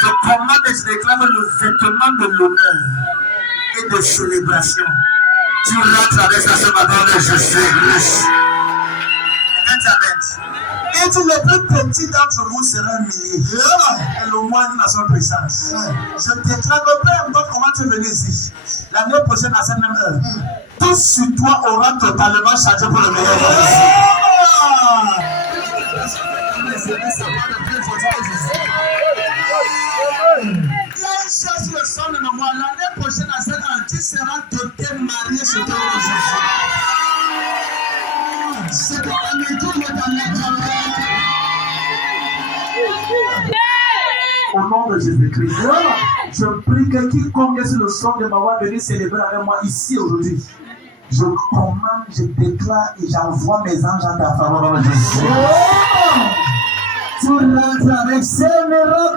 Je commande et je déclare le vêtement de l'honneur et de célébration. Tu rentres avec ça ce matin, je suis riche. Et tout le plus petit d'entre vous sera un millier. Et le moine à son puissance. Je déclare que peu importe comment tu es venu ici, l'année prochaine à cette même heure, tout sur toi aura totalement changé pour le meilleur. Cherche le son de maman. L'année prochaine à cette heure, tu seras doté marié sur toi. C'est pour un retour de ta Au nom de Jésus-Christ, je prie que quiconque est sur le son de maman venir célébrer avec moi ici aujourd'hui. Je commande, je déclare et j'envoie mes anges à ta faveur dans le Jésus. Tu rentres avec ces miracles.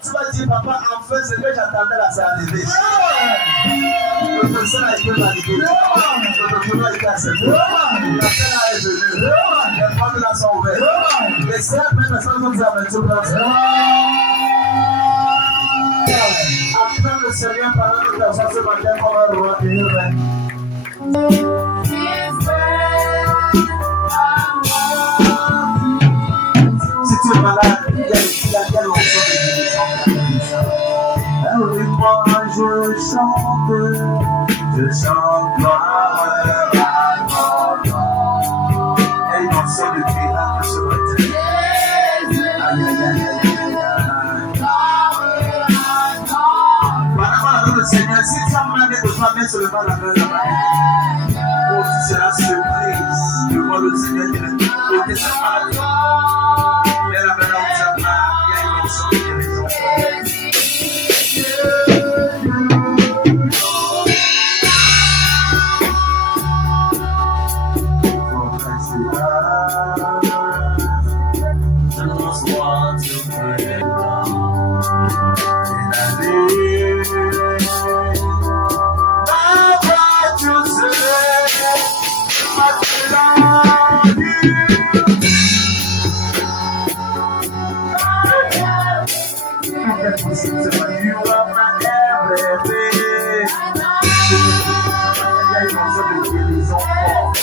Tu vas dire, papa, enfin, c'est que j'attendais là, c'est arrivé. Le professeur a été validé. Le document a été accepté. La scène est venue. Les portes là sont ouvertes. Les 5 personnes vont vous amener sur place. Après le Seigneur parlant de personnes ce matin, comme un roi et si tu es malade, il y a longtemps de guérison. Oui, moi je chante gloire à ton nom. Et il en sort de miracle ce matin. Aïe, aïe, aïe, aïe, aïe. Voilà le Seigneur, si tu as mal de toi, mets sur le bas la main là-bas. Oh, tu seras surprise de voir le Seigneur qui est ôté sa maladie. Mais la main là où tu as mal, il y a une option de guérison. You are my everything. Il y a une option de guérison forte.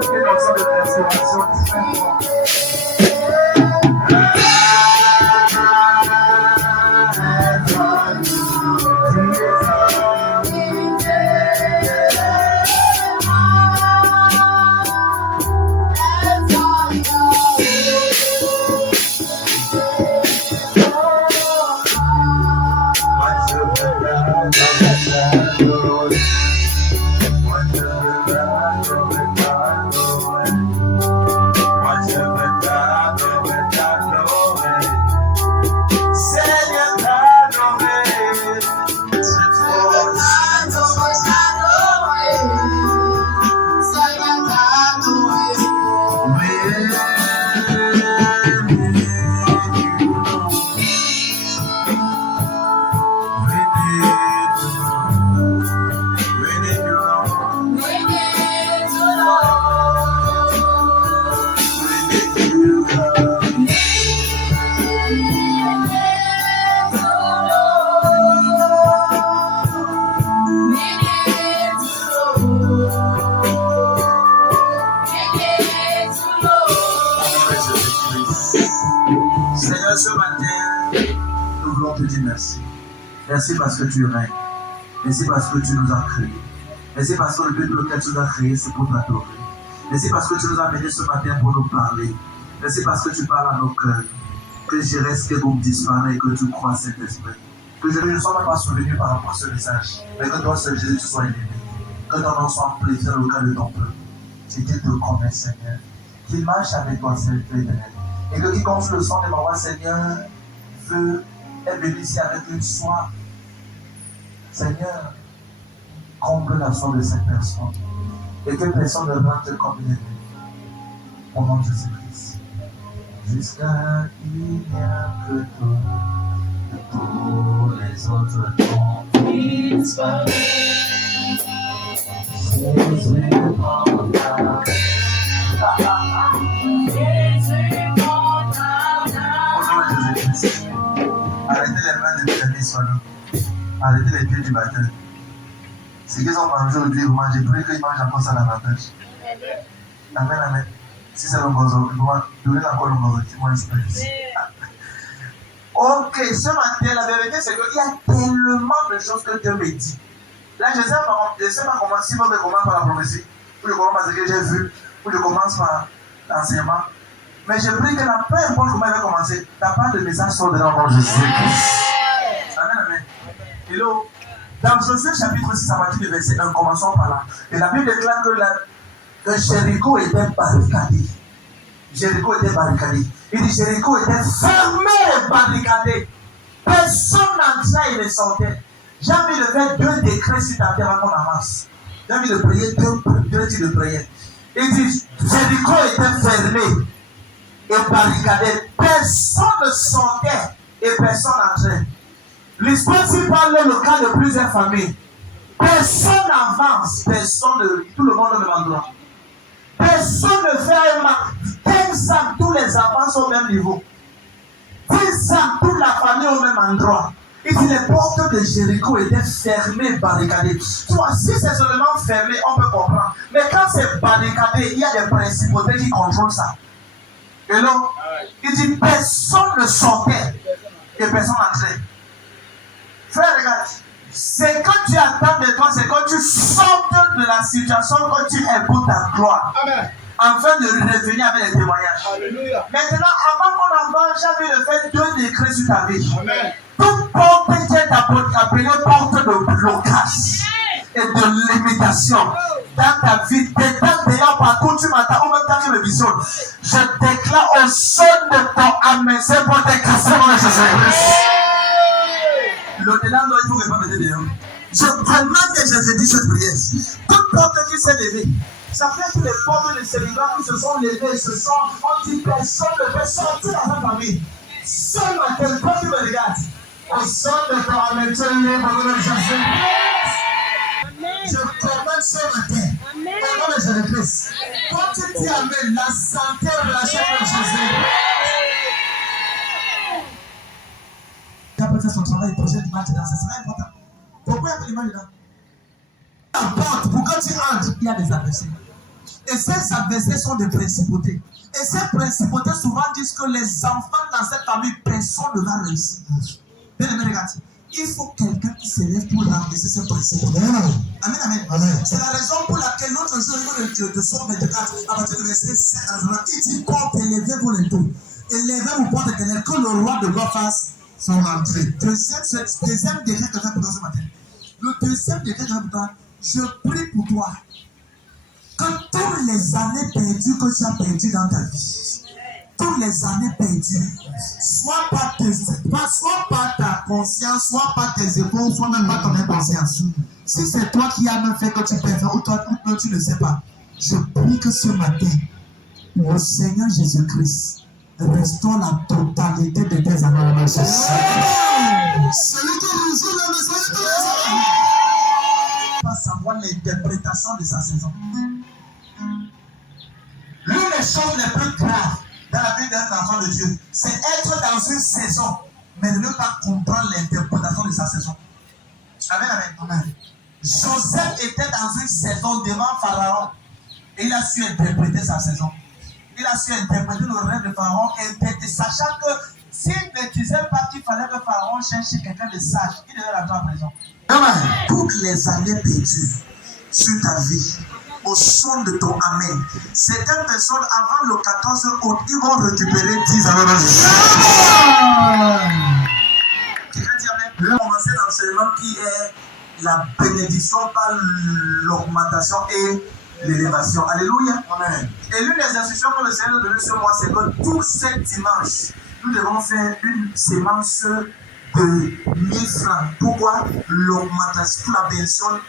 Il y a une option de restauration très fort. Seigneur, ce matin, nous voulons te dire merci. Merci parce que tu règnes. Merci parce que tu nous as créés. Merci parce que le but pour lequel tu nous as créés, c'est pour t'adorer. Merci parce que tu nous as amenés ce matin pour nous parler. Merci parce que tu parles à nos cœurs. Que je reste, que vous me disparaît et que tu crois cet esprit. Que je ne sois même pas souvenu par rapport à ce message, mais que toi seul Jésus, tu sois élevé. Que ton nom soit plaisir au cœur de ton peuple. Et qu'il te connaisse, Seigneur. Qu'il marche avec toi, Seigneur. Et que quiconque le sang de ma voix, Seigneur, est venu ici avec une soif. Seigneur, comble la soif de cette personne. Et que personne ne rentre comme il est venu. Au nom de Jésus-Christ. Jusqu'à il n'y a que toi. Tous les autres ont disparu. Jésus prend ta Arrêtez les mains de l'ennemi sur nous. Arrêtez les pieds du batteur. Ce qu'ils ont mangé aujourd'hui, vous mangez. J'ai pris qu'ils mangent encore ça davantage. Amen, amen. Si c'est le gozo, donnez encore le gozo. Dis-moi une espèce. Ok, ce matin, la vérité, c'est qu'il y a tellement de choses que Dieu me dit. Là, je ne sais pas comment, si je commence par la prophétie, ou je commence par ce que j'ai vu, ou je commence par l'enseignement. Mais je prie que peu importe comment il va commencer, ta part de message sort de l'enfant Jésus-Christ. Amen, amen. Hello. Dans Josué chapitre 6, à partir du verset 1, commençons par là. Et la Bible déclare que Jéricho était barricadé. Jéricho était barricadé. Il dit Jéricho était fermé et barricadé. Personne n'entrait et ne sortait. J'ai envie de faire 2 décrets sur ta terre avant qu'on avance. J'ai envie de prier 2 types de prières. Il dit Jéricho était fermé et barricadé. Personne ne sortait et personne n'entrait. L'histoire s'y parle le cas de plusieurs familles. Personne n'avance, tout le monde au même endroit. Personne ne fait un marque. 15 ans, tous les avancent au même niveau. 10 ans, toute la famille au même endroit. Et si les portes de Jéricho étaient fermées, barricadées. Toi, si c'est seulement fermé, on peut comprendre. Mais quand c'est barricadé, il y a des principautés qui contrôlent ça. Et donc, il dit personne ne sortait et personne n'entrait. Frère, regarde. C'est quand tu attends de toi, c'est quand tu sortes de la situation, quand tu es pour ta gloire. Amen. Afin de revenir avec les témoignages. Alléluia. Maintenant, avant qu'on avance, j'ai envie de faire 2 décrets sur ta vie. Amen. Toute porte qui est appelée porte de blocage et de limitation dans ta vie, d'ailleurs partout tu m'attends, ou même quand tu me visionnes, je déclare au son de ton amen, c'est pour te casser mon Jésus-Christ. Le ténant, il faut que pas mettre dehors. Je commande et je dis cette prière. Toute porte qui s'est levée, ça fait que les portes de célibat qui se sont levées, on dit personne ne peut sortir dans sa famille. Seul matin, quand tu me regardes, au son de ton amen, tu es libre au nom de Jésus. Je commande ce matin, au nom de Jésus-Christ. Quand tu dis amen, la santé et la chair de Jésus. Son travail est projet d'image dedans, ça sera important. Pourquoi il y a de l'image dedans? La porte, pour quand tu entres, il y a des adversaires. Et ces adversaires sont des principautés. Et ces principautés souvent disent que les enfants dans cette famille, personne ne va réussir. Bien aimé, regarde. Il faut quelqu'un qui se lève pour renverser ces principautés. Amen, amen. Amen. C'est la raison pour laquelle notre jour, au niveau de Somme 24, à partir du verset 7 à 20, il dit qu'on élevez-vous les taux. Élevez-vous pour éternel, que le roi de gloire fasse son entrée. Deuxième décret que je vais pour toi ce matin. Le deuxième décret que je vais pour toi, je prie pour toi que toutes les années perdues que tu as perdues dans ta vie, toutes les années perdues, soit par ta conscience, soit par tes épaules, soit même par ton inconscience. Si c'est toi qui as même fait que tu perds, ou toi tu ne sais pas, je prie que ce matin, le Seigneur Jésus-Christ restaure la totalité de tes années. Celui qui résout la maison, pas savoir l'interprétation de sa saison. L'une des choses les plus graves dans la vie d'un enfant de Dieu, c'est être dans une saison, mais ne pas comprendre l'interprétation de sa saison. Amen, amen, amen. Joseph était dans une saison devant Pharaon et il a su interpréter sa saison. Il a su interpréter le rêve de Pharaon, sachant que s'il ne disait pas qu'il fallait que Pharaon cherche quelqu'un de sage, il devait l'attendre à la prison. Amen. Toutes les années perdues sur ta vie, au son de ton Amen. Certaines personnes, avant le 14 août, ils vont récupérer 10 années. Quelqu'un dit Amen. Je vais commencer l'enseignement qui est la bénédiction par l'augmentation et l'élévation. Alléluia. Amen. Et l'une des instructions que le Seigneur nous donne ce mois, c'est que tout ce dimanche, nous devons faire une sémence de 1000 francs. Pourquoi? L'augmentation, pour la bénédiction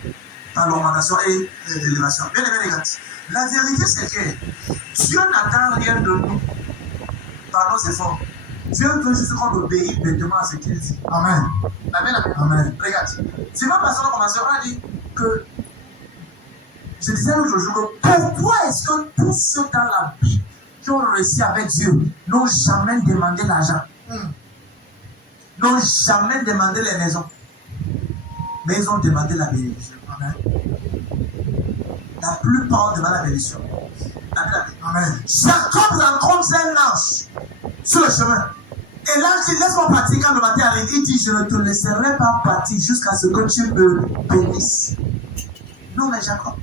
par l'augmentation et l'élévation. Bien aimé, les gars. La vérité, c'est que Dieu n'attend rien de nous par nos efforts. Dieu veut juste qu'on obéisse bêtement à ce qu'il dit. Amen. Amen, amen. Amen. Regarde. Si ma personne commence à dire que je disais l'autre jour, pourquoi est-ce que tous ceux dans la Bible qui ont réussi avec Dieu n'ont jamais demandé l'argent, n'ont jamais demandé les maisons, mais ils ont demandé la bénédiction. Amen. La plupart demandent la bénédiction. Amen. Jacob rencontre un ange sur le chemin. Et l'ange dit, laisse-moi partir. Quand le matin arrive, il dit, je ne te laisserai pas partir jusqu'à ce que tu me bénisses. Non, mais Jacob,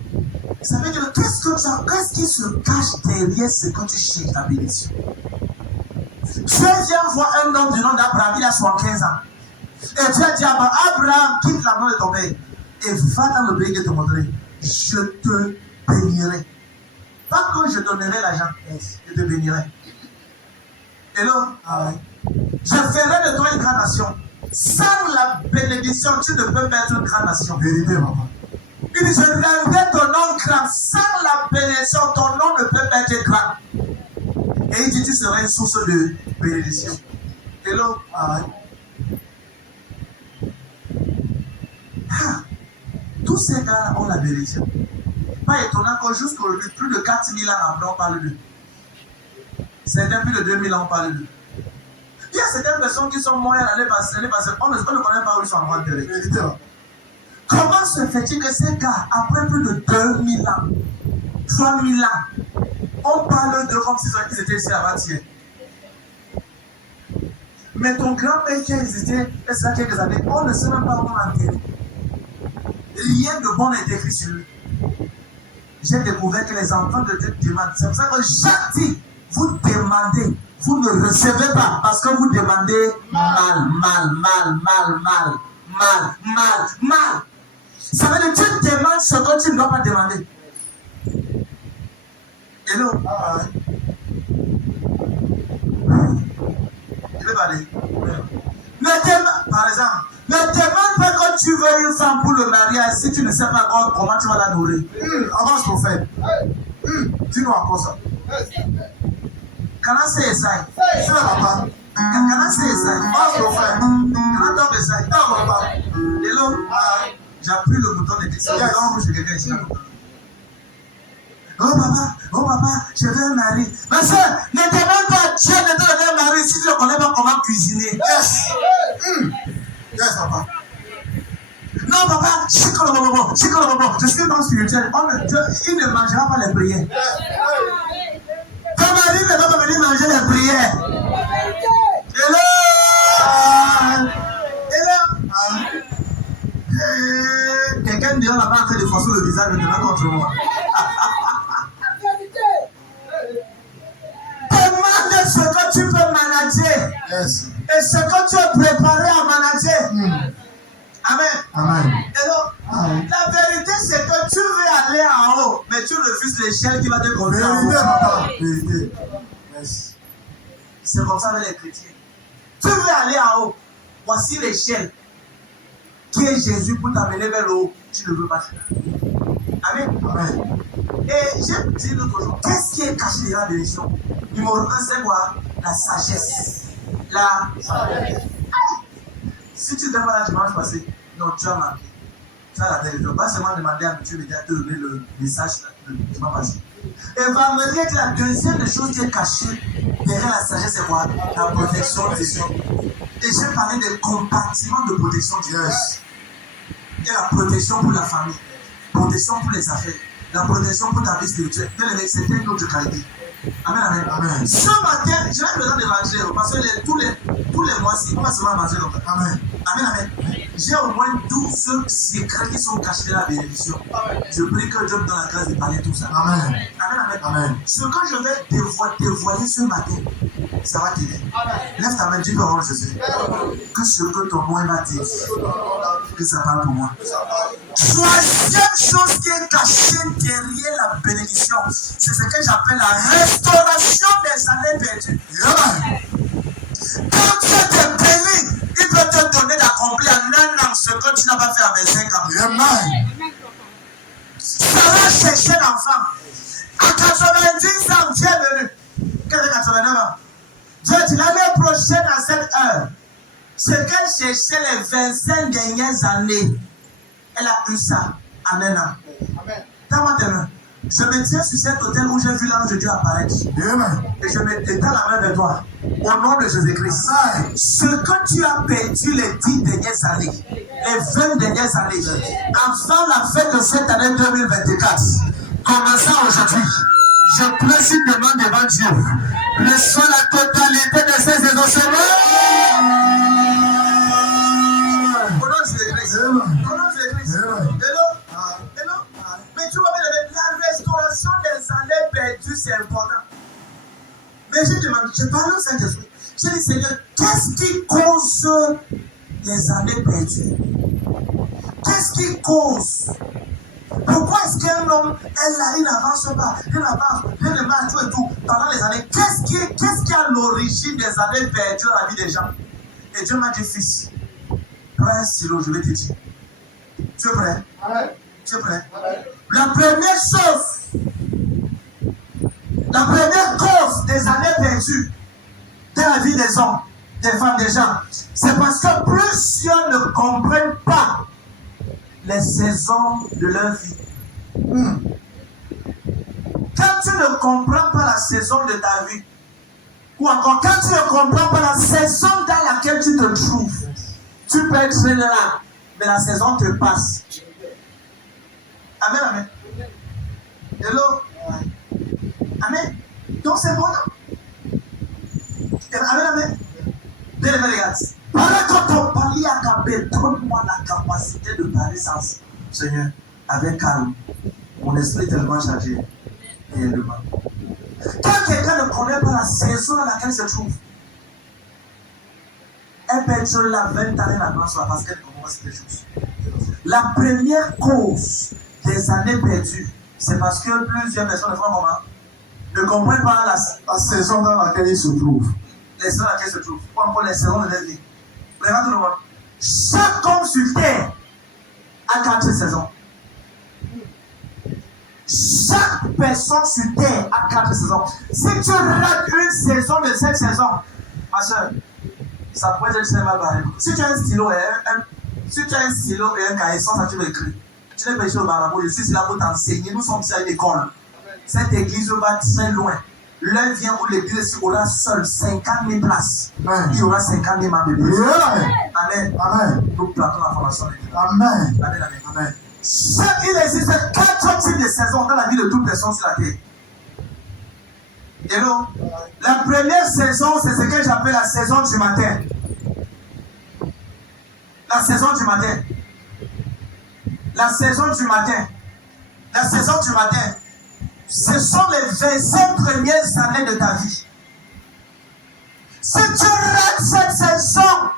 ça veut dire, qu'est-ce qui se cache derrière ce que tu cherches, la bénédiction? Dieu vient voir un homme du nom d'Abraham, il a 75 ans. Et Dieu dit à Abraham, quitte la main de ton père et va dans le pays que je te montrerai. Je te bénirai. Pas que je donnerai l'argent, je te bénirai. Et là, je ferai de toi une grande nation. Sans la bénédiction, tu ne peux pas être une grande nation. Vérité, maman. Il dit, je rendrai ton nom grand. Sans la bénédiction, ton nom ne peut pas être grand. Et il dit, tu seras une source de bénédiction. Et là, tous ces gars ont la bénédiction. Pas étonnant que jusqu'aujourd'hui, plus de 4000 ans après, on parle d'eux. Certains plus de 2000 ans, on parle d'eux. Il y a certaines personnes qui sont mortes l'année passée, on ne connaît pas où ils sont en enterrés. Comment se fait-il que ces gars, après plus de 2000 ans, 3000 ans, on parle d'eux comme s'ils étaient ici avant-hier? Mais ton grand-père qui a existé, il y a quelques années, on ne sait même pas où on l'a enterré. Rien de bon n'est écrit sur lui. J'ai découvert que les enfants de Dieu demandent. C'est pour ça que Jacques dit, vous demandez, vous ne recevez pas parce que vous demandez mal. Ça veut dire que tu demandes ce que tu ne dois pas demander. Hello? Il veut parler. Par exemple, ne demande pas que tu veux une femme pour le mariage si tu ne sais pas comment tu vas la nourrir. Avance ton frère. Dis-nous encore ça. Can I say ça? C'est le papa. Can I say ça? Avance ton frère. Can I talk ça? Non, papa. Hello? J'appuie le bouton de question. Il y a un bouche de quelqu'un ici. Oh papa, je veux un mari. Ma soeur, ne demande pas Dieu de te donner un mari si tu ne connais pas comment cuisiner. Yes, papa. Non, papa, je suis comme Je suis non spirituel. Il ne mangera pas les prières. Ton mari ne va pas venir manger les prières. Quelqu'un dehors là-bas en train de forcer le visage maintenant contre moi. Demande ce que tu peux manager. Yes. Et ce que tu es préparé à manager. Amen. Amen. Et donc, la vérité, c'est que tu veux aller en haut, mais tu refuses l'échelle qui va te conduire en haut. Vérité. Yes. C'est comme ça avec les chrétiens. Tu veux aller en haut. Voici l'échelle qui est Jésus pour t'amener vers le haut. Tu ne veux pas faire. Amen. Amen. Et j'ai dit l'autre jour, qu'est-ce qui est caché dans la bénédiction? Numéro 1, c'est quoi? La sagesse. La sagesse. Si tu ne t'es pas là dimanche passé, non, tu as manqué. Tu as la télévision. Pas seulement demander à Dieu de te donner le message du dimanche passé. Et va me dire que la deuxième chose qui est cachée derrière la sagesse, c'est quoi? La protection de Dieu. Et j'ai parlé des compartiments de protection de Dieu. Il y a la protection pour la famille, protection pour les affaires, la protection pour ta vie spirituelle. C'était une autre qualité. Amen, amen, amen. Ce matin, je n'ai besoin de manger parce que tous les mois, on va seulement manger. Amen. Amen, amen. J'ai au moins 12 secrets qui sont cachés dans la bénédiction. Je prie que Dieu me donne la grâce de parler tout ça. Amen. Amen, amen, amen. Ce que je vais dévoiler ce matin, ça va t'aider. Lève ta main, dis parole, Jésus. Que ce que ton nom va dire, que ça parle pour moi. Troisième chose qui est cachée derrière la bénédiction, c'est ce que j'appelle la restauration des années perdues. Quand tu es béni, il peut te donner d'accomplir en un an ce que tu n'as pas fait en 25 ans. Sarah cherchait l'enfant. À 90 ans, Dieu est venu. Quel est 89 ans? Dieu dit l'année prochaine à cette heure, ce qu'elle cherchait les 25 dernières années, elle a eu ça en un an. Amen. Je me tiens sur cet hôtel où j'ai vu l'ange de Dieu apparaître. Amen. Et je me détends la main vers toi. Au nom de Jésus-Christ. Ce que tu as perdu les 10 dernières années, les 20 dernières années, avant la fin de cette année 2024, commençant aujourd'hui, je place une demande devant Dieu. Reçois la totalité de ces exaucements. Au nom de Jésus-Christ. Au nom de Jésus-Christ. Mais tu vois, la restauration des années perdues, c'est important. Mais je demande, je parle au Saint-Esprit. Je dis, Seigneur, qu'est-ce qui cause les années perdues? Qu'est-ce qui cause? Pourquoi est-ce qu'un homme, il n'avance pas, il ne marche tout et tout pendant les années? Qu'est-ce qui est à l'origine des années perdues dans la vie des gens? Et Dieu m'a dit, fils, prends un stylo, je vais te dire. Tu es prêt? Ouais. Tu es prêt? Ouais. La première cause des années perdues dans la vie des hommes, des femmes, des gens, c'est parce que plusieurs ne comprennent pas les saisons de leur vie. Quand tu ne comprends pas la saison de ta vie, ou encore quand tu ne comprends pas la saison dans laquelle tu te trouves, tu peux être là, mais la saison te passe. Amen, amen. Hello. Amen. Donc c'est bon. Amen, amen. Bien, regarde. Quand on parle à Kabé, donne-moi la capacité de parler sans Seigneur, avec calme. Mon esprit est tellement chargé. Et il demande. Quand quelqu'un ne connaît pas la saison dans laquelle il se trouve, elle peut être là 20 années d'avance parce qu'elle ne comprend pas ces choses. La première cause des années perdues, c'est parce que plusieurs personnes ne comprennent pas la saison dans laquelle ils se trouvent. Les saisons dans laquelle ils se trouvent. Ou encore les saisons de leur vie. Regarde tout le monde. Chaque homme sur terre a 4 saisons. Chaque personne sur terre a 4 saisons. Si tu rates une saison de cette saison, ma soeur, ça pourrait être très mal barré. Si tu as un stylo et un cahier, sans ça tu veux écrire. Tu n'es pas ici au Barabo, je suis là pour t'enseigner. Nous sommes ici à une école. Cette église va très loin. L'un vient où l'église aura seul 50 000 places. Amen. Il y aura 50 000 membres de l'église. Amen. Amen. Nous plantons la formation de l'église. Amen. Amen. Amen. Amen. Il existe 4 types de saisons dans la vie de toute personne sur la terre. Et donc, la première saison, c'est ce que j'appelle la saison du matin. La saison du matin. La saison du matin. La saison du matin. Ce sont les 25 premières années de ta vie. Si tu rates cette saison,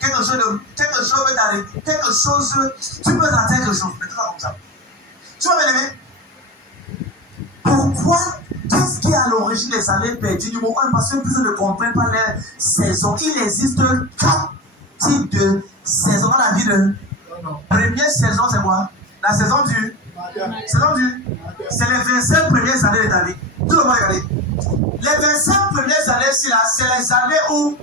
quelque chose peut t'arriver. Tu peux rater quelque chose. Mais tu vas comme ça. Tu vas m'aimer? Pourquoi? Qu'est-ce qui est à l'origine des années perdues du moment? Parce que plus ne comprennent pas les saisons. Il existe 4 types de saisons dans la vie de. Première saison, c'est quoi? La saison du. C'est les 25 premières années de ta vie. Tout le monde regarde. Les 25 premières années, c'est les années où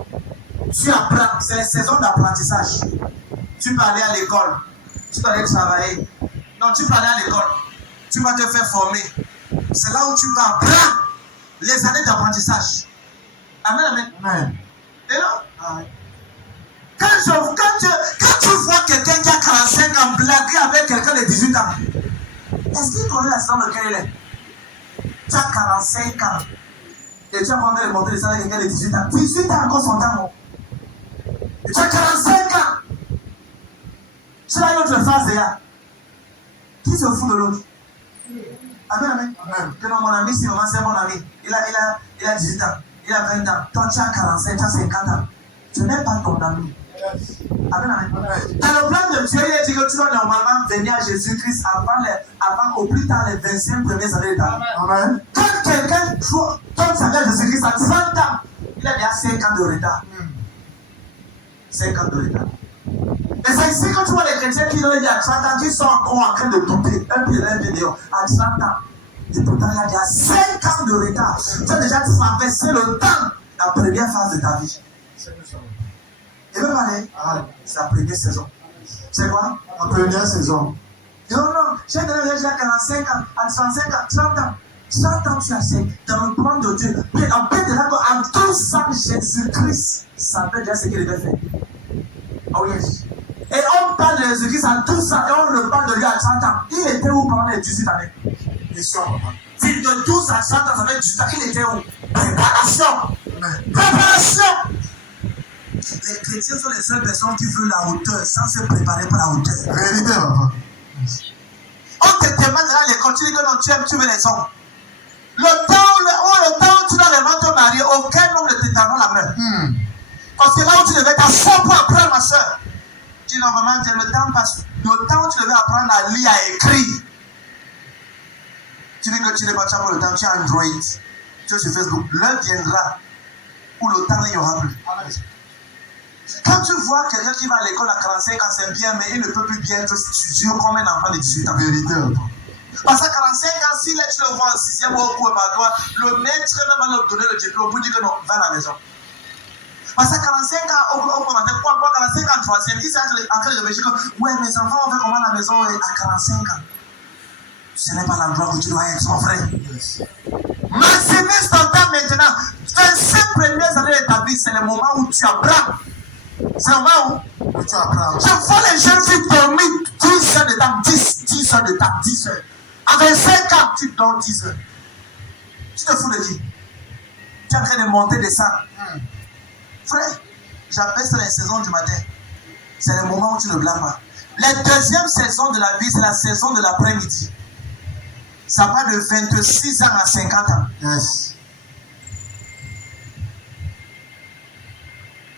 tu apprends. C'est les saisons d'apprentissage. Tu peux aller à l'école. Tu peux aller travailler. Non, tu peux aller à l'école. Tu vas te faire former. C'est là où tu vas apprendre les années d'apprentissage. Amen, amen. Amen. Et là, quand tu vois quelqu'un qui a 45 ans blaguer avec quelqu'un de 18 ans, est-ce qu'il connaît la saison de laquelle il est? Tu as 45 ans. Et tu as envie de montrer les salaires de quelqu'un de 18 ans. 18 ans encore son temps. Et tu as 45 ans. C'est là une autre phase là. Qui se fout de l'autre? Amen, amen. Que non, mon ami, si maman c'est mon ami. Il a 18 ans. Il a 20 ans. Toi, tu as 45, tu as 50 ans. Tu n'es pas ton ami. Amen, amen. Dans le plan de Dieu, il a dit que tu dois normalement venir à Jésus-Christ avant au plus tard les 25 premières années de ta vie. Amen. Quand quelqu'un tombe sa vie à Jésus-Christ à 30 ans, il a déjà 5 ans de retard. 5 ans de retard. Et c'est ici que tu vois les chrétiens qui donnent à 30 ans, qui sont encore en train de douter. Un pied dehors, à 30 ans. Et pourtant, il y a déjà 5 ans de retard. Tu as déjà traversé le temps, la première phase de ta vie. Et même allez, c'est la première saison. C'est quoi? La première saison. Non, j'ai donné déjà 45 ans, à 35 ans, 30 ans. 30 ans, tu as 5 dans le plan de Dieu. Mais en fait, en 12 ans, Jésus-Christ savait déjà ce qu'il devait faire. Oh yes. Et on parle de Jésus-Christ à 12 ans et on reparle de lui à 30 ans. Il était où pendant les 18 années? Mission. Si de 12 à 30 ans, ça fait 18 ans, il était où? Préparation. Préparation. Les chrétiens sont les seules personnes qui veulent la hauteur sans se préparer pour la hauteur. Vérité, papa. On te demande à l'école, tu dis que non, tu veux les hommes. Le temps où tu dois vraiment te marier, aucun homme ne te tend la main. Parce que là où tu devais t'asseoir pour apprendre, ma soeur, tu dis non, vraiment, le temps passe. Le temps où tu devais apprendre à lire, à écrire. Tu dis que tu n'es pas pour le temps, tu as Android, tu es sur Facebook. L'heure viendra où le temps n'y aura plus. Quand tu vois quelqu'un qui va à l'école à 45 ans, c'est bien, mais il ne peut plus bien être studieux comme un enfant de 18 ans. Vérité. Parce qu'à 45 ans, si là tu le vois en 6e ou au cours par toi, le maître va nous donner le diplôme pour dire que non, va à la maison. Parce qu'à 45 ans, au cours matin, quoi, 45 ans, 3e, il s'est en train de réfléchir que, ouais, mes enfants vont faire comment à la maison à 45 ans. Ce n'est pas l'endroit où tu dois être, mon frère. Maximise ton temps maintenant. 25 premières années de ta vie, c'est le moment où tu apprends. C'est le moment où tu apprends. Je vois les jeunes qui dorment 10 heures de temps, 10 heures de temps, 10 heures. À 25 ans, tu dors 10 heures. Tu te fous de qui? Tu es en train de monter, descendre. Frère, j'appelle ça les saisons du matin. C'est le moment où tu ne blâmes pas. La deuxième saison de la vie, c'est la saison de l'après-midi. Ça va de 26 ans à 50 ans. Yes.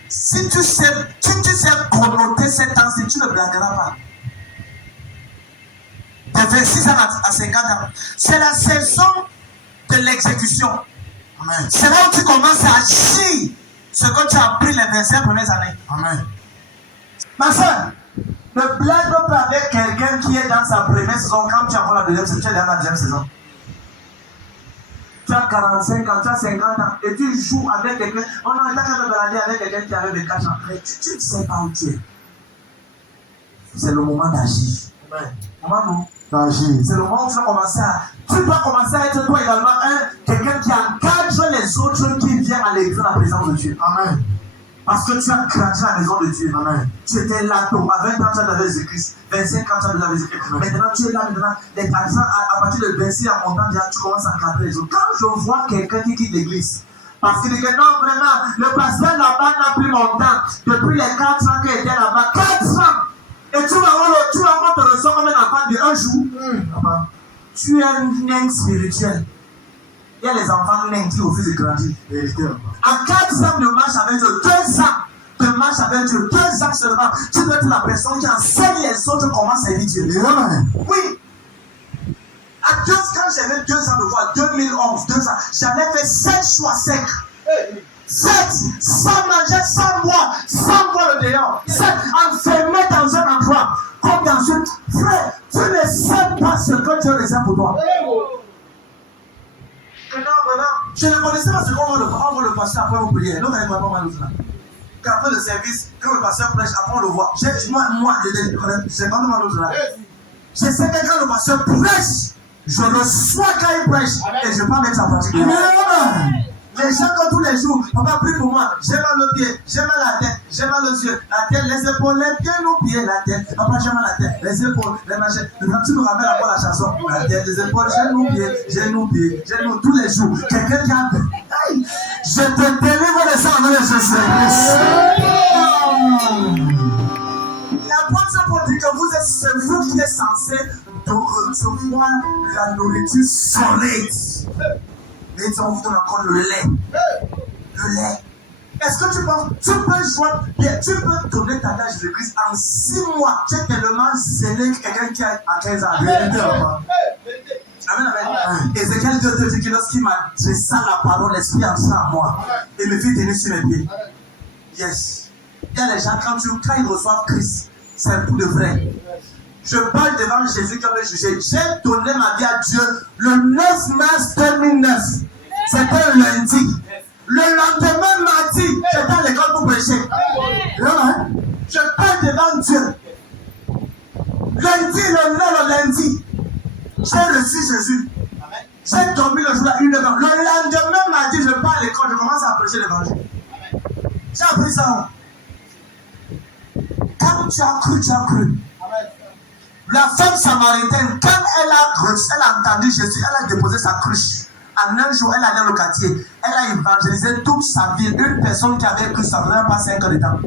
Si tu sais connoter ces temps, si tu ne blagueras pas. De 26 ans à 50 ans. C'est la saison de l'exécution. C'est là où tu commences à agir ce que tu as appris les 25 premières années. Amen. Ma soeur, ne blague pas avec quelqu'un qui est dans sa première saison quand tu as la deuxième saison. Tu es dans la deuxième saison. Tu as 45 ans, tu as 50 ans et tu joues avec quelqu'un. Oh non, tu as quand même baladé avec quelqu'un qui avait 24 ans. Mais tu ne sais pas où tu es. C'est le moment d'agir. Moment d'agir. C'est le moment où tu dois commencer à être toi également quelqu'un qui encadre les autres qui viennent à l'église dans la présence de Dieu. Amen. Parce que tu as grandi à la maison de Dieu. Amen. Tu étais là tôt. À 20 ans, tu avais Jésus-Christ. 25 ans, tu avais Jésus-Christ. Maintenant, tu es là. Maintenant, les garçons, à partir de 26 ans, tu commences à encadrer les autres. Quand je vois quelqu'un qui quitte l'église, parce qu'il dit que non, vraiment, le pasteur là-bas n'a plus mon temps. Depuis les 4 ans qu'il était là-bas, 4 ans. Et tu vas encore te recevoir comme un enfant de un jour. Tu es un nain spirituel. Il y a les enfants nains qui refusent de grandir. À 4 ans de marche avec Dieu, 2 ans de marche avec Dieu, 2 ans seulement, tu dois être la personne qui enseigne les autres comment servir Dieu. Oui. Quand j'avais 2 ans de foi, 2011, 2 ans, j'avais fait 7 choix secs. 7, sans manger, sans boire, sans voir le dehors. 7, enfermé dans un endroit, comme dans une... Frère, tu ne sais pas ce que Dieu réserve pour toi. Je ne connaissais pas ce qu'on va le passer après vos prières. Nous, on n'avait pas mal là. Après le service, quand le pasteur prêche, après on le voit. Moi, j'ai pas mal là. Je sais que quand le pasteur prêche, je reçois quand il prêche et je ne vais pas mettre en pratique. Les gens comme tous les jours, papa prie pour moi, j'ai mal au pied, j'ai mal à la tête, j'ai mal aux yeux, la tête, les épaules, les pieds, nos pieds, la tête, papa j'ai mal à la tête, les épaules, les machins. Maintenant tu nous ramènes à la chanson, la tête, les épaules, j'ai nos pieds, tous les jours. Quelqu'un qui a... Aïe, je te délivre de ça en Jésus-Christ. L'apôtre Paul dit que c'est vous qui êtes censé recevoir la nourriture solide. Mais on vous donne encore le lait. Le lait. Est-ce que tu penses, tu peux donner ta vie à Jésus-Christ en 6 mois. Tu es tellement zélé que quelqu'un qui a 15 ans. Amen, amen. Ézéchiel 2 dit que lorsqu'il m'a dressé la parole, l'esprit entra à moi et me fit tenir sur mes pieds. Yes. Il y a les gens, quand ils reçoivent Christ, c'est un coup de vrai. Je parle devant Jésus comme jugé. J'ai donné ma vie à Dieu le 9 mars 2009. C'était un lundi. Le lendemain, mardi, j'étais à l'école pour prêcher. Je parle devant Dieu. Le lundi, j'ai reçu Jésus. J'ai dormi le jour à 1h. Le lendemain, mardi, je pars à l'école, je commence à prêcher l'évangile. J'ai appris ça. Quand tu as cru, tu as cru. La femme samaritaine, quand elle a entendu Jésus, elle a déposé sa cruche. En un jour, elle allait au quartier. Elle a évangélisé toute sa vie. Une personne qui avait cru, ça ne faisait pas 5 ans de temps.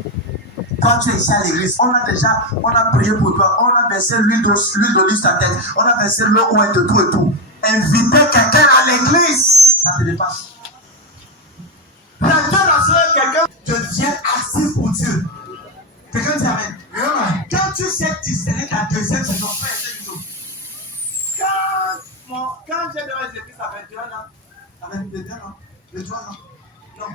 Toi, tu es ici à l'église. On a prié pour toi. On a versé l'huile d'olive sur ta tête. On a versé l'eau de tout et tout. Inviter quelqu'un à l'église, ça te dépasse. Quelqu'un devient actif pour Dieu. Quelqu'un dit amen. Quand tu sais discerner ta deuxième saison, quand j'ai devant l'église à 21 ans, à 22 ans, 23 ans, non.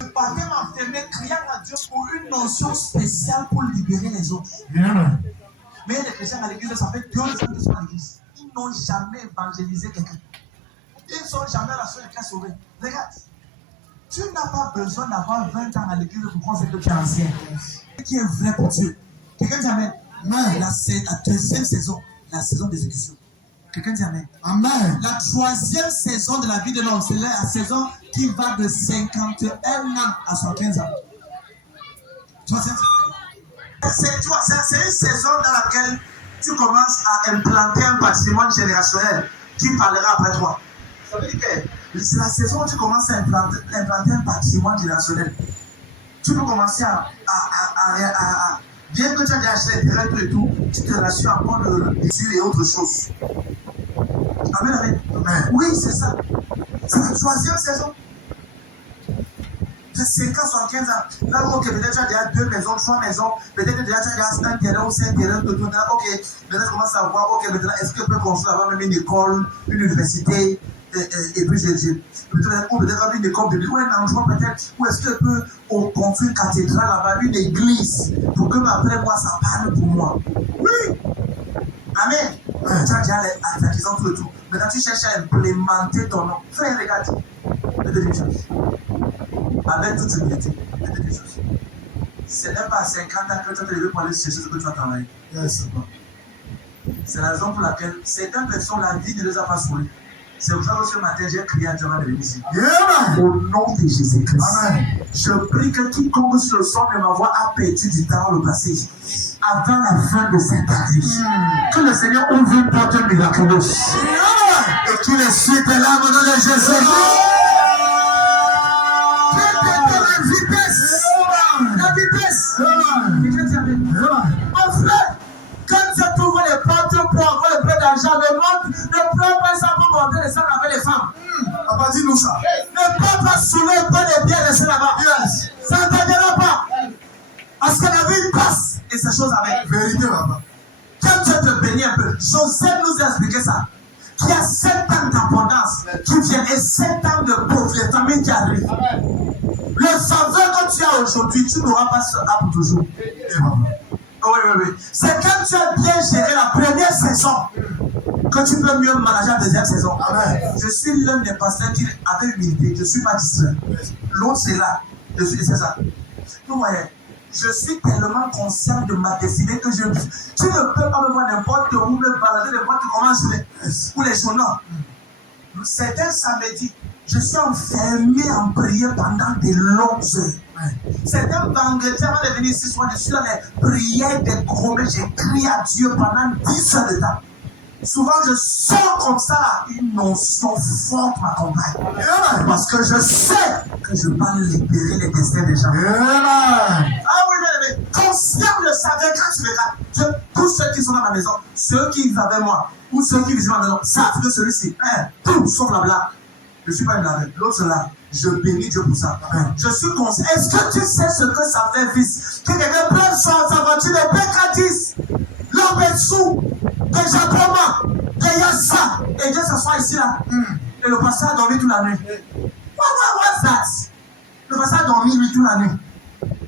Je partais m'enfermer, criant à Dieu pour une notion spéciale pour libérer les autres. Mais les chrétiens à l'église, ça fait 2 ans qu'ils sont à l'église. Ils n'ont jamais évangélisé quelqu'un. Ils ne sont jamais la seule qui a sauvé. Regarde, tu n'as pas besoin d'avoir 20 ans à l'église pour penser que tu es ancien. Qui est vrai pour Dieu. Quelqu'un dit amen. La deuxième saison, la saison d'exécution. Quelqu'un dit amen. Amen. La 3e saison de la vie de l'homme, c'est la saison qui va de 51 ans à 75 ans. C'est une saison dans laquelle tu commences à implanter un patrimoine générationnel qui parlera après toi. Ça veut dire que c'est la saison où tu commences à implanter un patrimoine générationnel. Tu peux commencer bien que tu as déjà acheté des terrains et tout, tu te rassures encore de l'usure et autre chose. Amen, amen. Oui, c'est ça. C'est la 3e saison. De 5 ans, 75 ans. Là, ok, peut-être tu as déjà 2 maisons, 3 maisons. Peut-être déjà tu as déjà un terrain ou 5 terrains. Ok, maintenant tu commences à voir, ok, maintenant est-ce que je peux construire avant même une école, une université? Et puis peut-être une école biblique ou un endroit peut-être où est-ce que je peux construire une cathédrale là-bas, une église pour que après moi ça parle pour moi. Oui. Amen. Tu as déjà les acquisitions tout et tout. Maintenant tu cherches à implémenter ton nom. Frère, regarde. Je te dis une chose. Avec toute humilité. Je te dis une chose. Ce n'est pas à 50 ans que tu vas te lever pour aller chercher ce que tu vas travailler. C'est la raison pour laquelle certaines personnes, la vie ne les a pas sauvées. C'est pour ça que ce matin, j'ai crié à Dieu avant de venir ici. Au nom de Jésus-Christ. Je prie que quiconque sur le son de ma voix a perdu du temps le passé. Avant la fin de cette année. Que le Seigneur ouvre une porte miraculeuse. Et qu'il les suite là, au nom de Jésus. La vitesse. Mon frère, quand tu trouves les portes pour avoir le peu d'argent, ne prends pas ça pour monter les salles avec les femmes. Papa, dis-nous ça. Ne prends pas soulever pas les biens laissés là-bas. Ça ne t'aidera pas. Parce que la vie passe et ces choses avec. Vérité, papa. Quand tu te bénis un peu, Joseph nous a expliqué ça. Qu'il y a 7 ans d'abondance qui viennent et 7 ans de pauvreté, famille qui arrive. Le faveur que tu as aujourd'hui, tu n'auras pas ça pour toujours. Oui. C'est quand tu as bien géré la première saison que tu peux mieux manager la deuxième saison. Amen. Je suis l'un des pasteurs qui avait humilité. Je ne suis pas distrait. L'autre, c'est là. C'est ça. Vous voyez, je suis tellement conscient de ma destinée que tu ne peux pas me voir n'importe où, me balader n'importe comment ou les journaux. C'était samedi. Je suis enfermé en prière pendant de longues heures. C'est un vendredi avant de venir ici soir, je suis dans les prières des gros, mais j'ai crié à Dieu pendant 10 heures de temps. Souvent, je sors comme ça, une notion forte m'accompagne. Parce que je sais que je vais libérer les destins des gens. Ah oui, mais conscient de ça, quand tu regardes, tous ceux qui sont dans ma maison, ceux qui vivent avec moi, ou ceux qui visitent ma maison, savent que celui-ci, tout sauf la blague. Je ne suis pas une blague. L'autre là, je bénis Dieu pour ça. Je suis conscient. Est-ce que tu sais ce que ça fait, fils? Que quelqu'un prenne sa voiture de PK10, l'homme est sous, déjà comment? Il y a ça. Et Dieu s'assoit ici là. Et le pasteur a dormi toute la nuit. What's that? Le pasteur a dormi lui toute la nuit.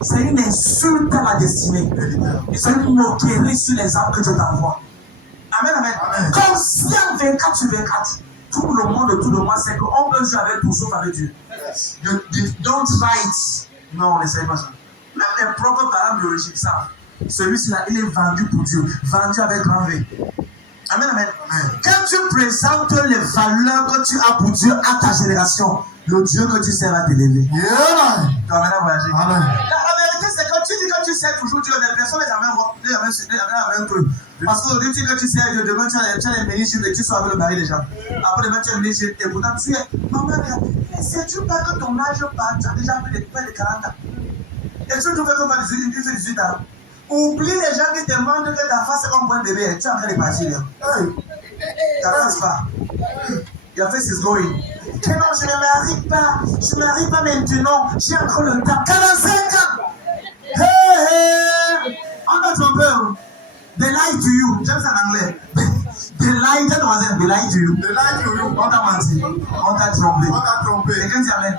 C'est une insulte à la destinée. Et c'est une moquerie sur les âmes que Dieu t'envoie. Amen. Conscient 24 sur 24. Tout le monde autour de moi sait qu'on peut jouer avec tout sauf avec Dieu. Don't try it. Non, on n'essaye pas ça. Même les propres parents biologiques savent. Celui-là, il est vendu pour Dieu. Vendu avec grand V. Amen. Quand tu présentes les valeurs que tu as pour Dieu à ta génération, le Dieu que tu sais va t'élever. Tu vas maintenant voyager. La vérité, c'est que tu dis que tu sais toujours Dieu, les personnes ne jamais un truc. Parce qu'aujourd'hui, tu dis que tu sais Dieu, demain tu as les ministres et tu sois avec le mari déjà. Après demain, tu es ministre et pourtant tu es. Maman, mais sais-tu pas que ton âge part, tu as déjà plus de 40 ans. Et tu ne fais que pas 18 ans. Oublie les gens qui te demandent que ta face est comme un bon bébé. Tu es en train de partir. Ta face pas. Your face is going. Que non, je ne m'arrive pas. Je ne m'arrive pas maintenant. J'ai encore le temps. 45 ans. Hey. On a trompé. They lie to you. J'aime ça en anglais. They lie to you. On t'a menti. On t'a trompé. Et quand tu amènes,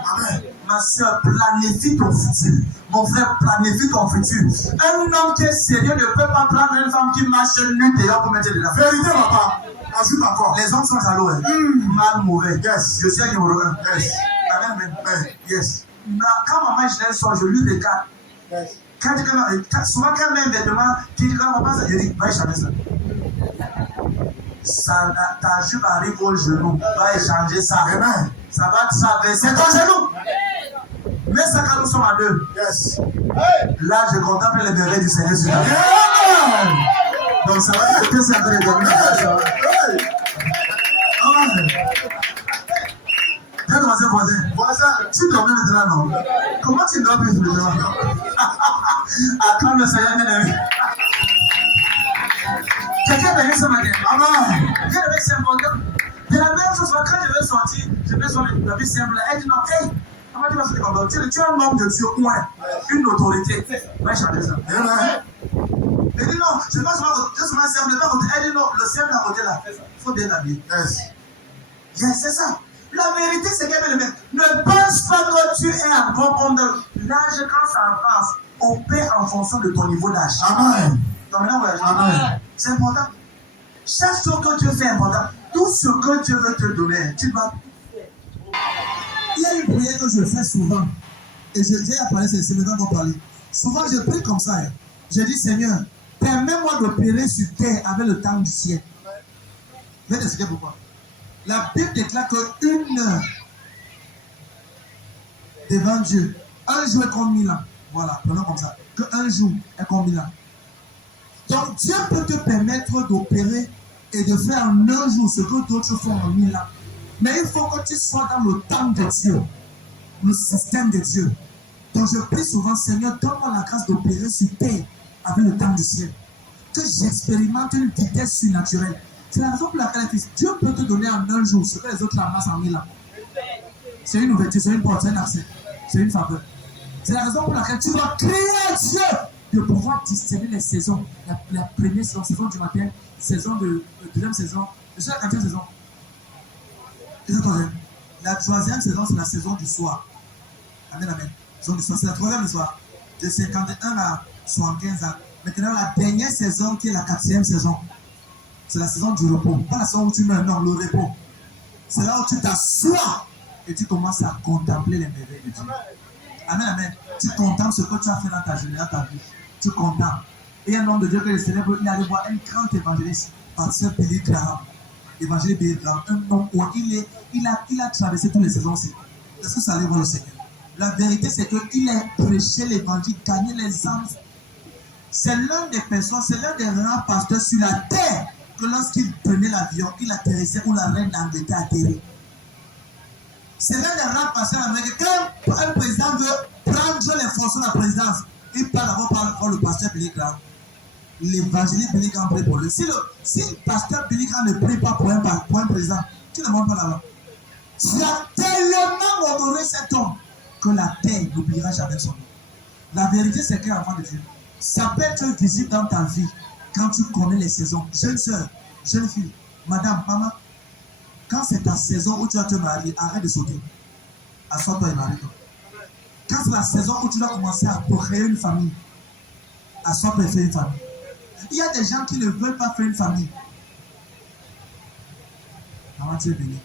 ma soeur, planifie ton futur. Mon frère, planifie ton futur. Un homme qui est sérieux ne peut pas prendre une femme qui marche nuit dehors pour mettre de la vérité, papa. Ajoute encore. Les hommes sont jaloux. Mal, mauvais. Yes. Je suis un numéro 1. Yes. Amen. Yes. Quand maman Ginelle sort, je lui regarde. Yes. Souvent, quand même un vêtement, tu dis quand maman, je dis, va échanger ça. Ta jupe arrive au genou. Va échanger ça. Amen. Ça va te traverser ton genou. Mais ça, quand nous sommes à deux. Yes. Là, je contemple les merveilles du Seigneur sur la vie. Donc, ça va être que c'est un peu de dormir. Voisin, tu dormais maintenant, non? Comment tu dors plus maintenant? Attends le Seigneur bien-aimé. Quelqu'un m'a dit ce matin. Bien avec c'est important. De la même chose, quand je vais sortir, je vais sur la vie simple. Elle dit non, hey, comment tu vas sortir comme ça? Tu es un homme de Dieu, une autorité. Va changer ça. Elle dit non, je ne vais pas seulement simple, elle dit non, le simple à côté là. Il faut bien l'habiller. Yes, c'est ça. La vérité, c'est qu'elle ne pense pas que tu es un bon homme de l'âge quand ça avance. Opère en fonction de ton niveau d'âge. Amen. Donc maintenant, Amen. C'est important. Chaque chose que Dieu fait est important. Tout ce que Dieu veut te donner, tu dois. Il y a une prière que je fais souvent. Et j'ai parlé, c'est maintenant qu'on parle. Souvent, je prie comme ça. Je dis, Seigneur, permets-moi d'opérer sur terre avec le temps du ciel. Je vais t'expliquer pourquoi. La Bible déclare qu'une heure devant Dieu, un jour est comme 1000 ans. Voilà, prenons comme ça. Qu'un jour est comme 1000 ans. Donc Dieu peut te permettre d'opérer et de faire en un jour ce que d'autres font en 1000 ans. Mais il faut que tu sois dans le temps de Dieu, le système de Dieu. Donc je prie souvent, Seigneur, donne-moi la grâce d'opérer sur terre avec le temps du ciel. Que j'expérimente une vitesse surnaturelle. C'est la raison pour laquelle Dieu peut te donner en un jour ce que les autres amassent en 1000 ans. C'est une ouverture, c'est une porte, c'est un accès, c'est une faveur. C'est la raison pour laquelle tu dois crier à Dieu de pouvoir discerner les saisons. La première saison, saison du matin, saison de deuxième saison, la quatrième saison. La troisième saison, c'est la saison du soir. Amen, amen. Saison du soir, c'est la troisième du soir. De 51 à 75 ans. Maintenant, la dernière saison, qui est la quatrième saison, c'est la saison du repos. Pas la saison où tu meurs, non, le repos. C'est là où tu t'assois et tu commences à contempler les merveilles de Dieu. Amen, amen. Tu contemples ce que tu as fait dans ta jeunesse, dans ta vie. Tu contemples. Et un homme de Dieu que je célèbre, il allait voir un grand évangéliste, pasteur Billy Graham. Évangéliste Billy Graham, un homme où il a traversé toutes les saisons aussi. Est-ce que ça allait voir le Seigneur? La vérité, c'est qu'il a prêché l'évangile, gagné les âmes. C'est l'un des personnes, c'est l'un des rares pasteurs sur la terre que lorsqu'il prenait l'avion, il atterrissait où la reine d'Angleterre atterrit. C'est l'un des rares pasteurs américains. Quand un président veut prendre les fonctions de la présidence, il parle d'abord par le pasteur Billy Graham. L'évangéliste Billy Graham prie pour lui. Si le pasteur Billy Graham ne prie pas pour un président, tu ne montes pas là-bas. Tu as tellement honoré cet homme que la terre n'oubliera jamais son nom. La vérité, c'est qu'un enfant de Dieu, ça peut être visible dans ta vie quand tu connais les saisons. Jeune soeur, jeune fille, madame, maman, quand c'est ta saison où tu vas te marier, arrête de sauter. Assois-toi et marie-toi. Quand c'est la saison où tu dois commencer à créer une famille, assois-toi et fais une famille. Il y a des gens qui ne veulent pas faire une famille. Maman, tu es béni.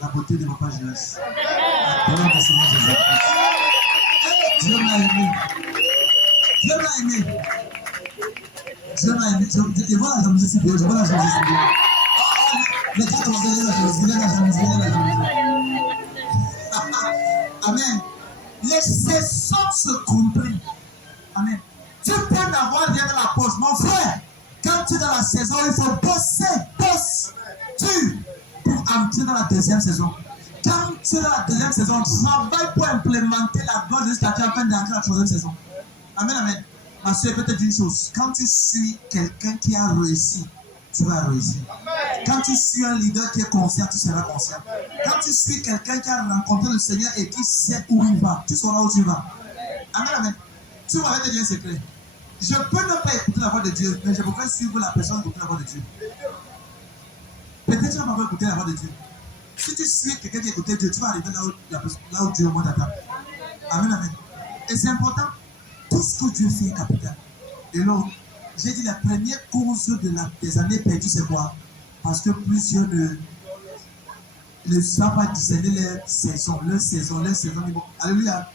La beauté de papa Jésus. La gloire du Seigneur Jésus-Christ. Dieu m'a aimé. Dieu m'a aimé. Dieu m'a aimé. Je vois la jalousie, je vois la jalousie. Les gars commencent à dire la jalousie. Amen. Les saisons se complètent. Amen. Tu peux n'avoir rien dans la poche, mon frère. Quand tu es dans la saison, il faut bosser, pour entrer dans la deuxième saison. Quand tu es dans la deuxième saison, travaille pour implémenter la gloire de Dieu afin d'entrer dans la troisième saison. Amen, amen. Ma soeur, peut-être une chose. Quand tu suis quelqu'un qui a réussi, tu vas réussir. Quand tu suis un leader qui est conscient, tu seras conscient. Quand tu suis quelqu'un qui a rencontré le Seigneur et qui sait où il va, tu sauras où tu vas. Amen, amen. Tu vas te dire un secret. Je peux ne pas écouter la voix de Dieu, mais je pourrais suivre la personne écouter la voix de Dieu. Peut-être que tu vas pas écouter la voix de Dieu. Si tu suis quelqu'un qui écoute Dieu, tu vas arriver là où Dieu au moins t'attend. Amen, amen. Et c'est important. Tout ce que Dieu fait est capital. Et là, j'ai dit la première cause des années perdues, c'est quoi? Parce que plusieurs ne savent pas discerner leur saison. Alléluia.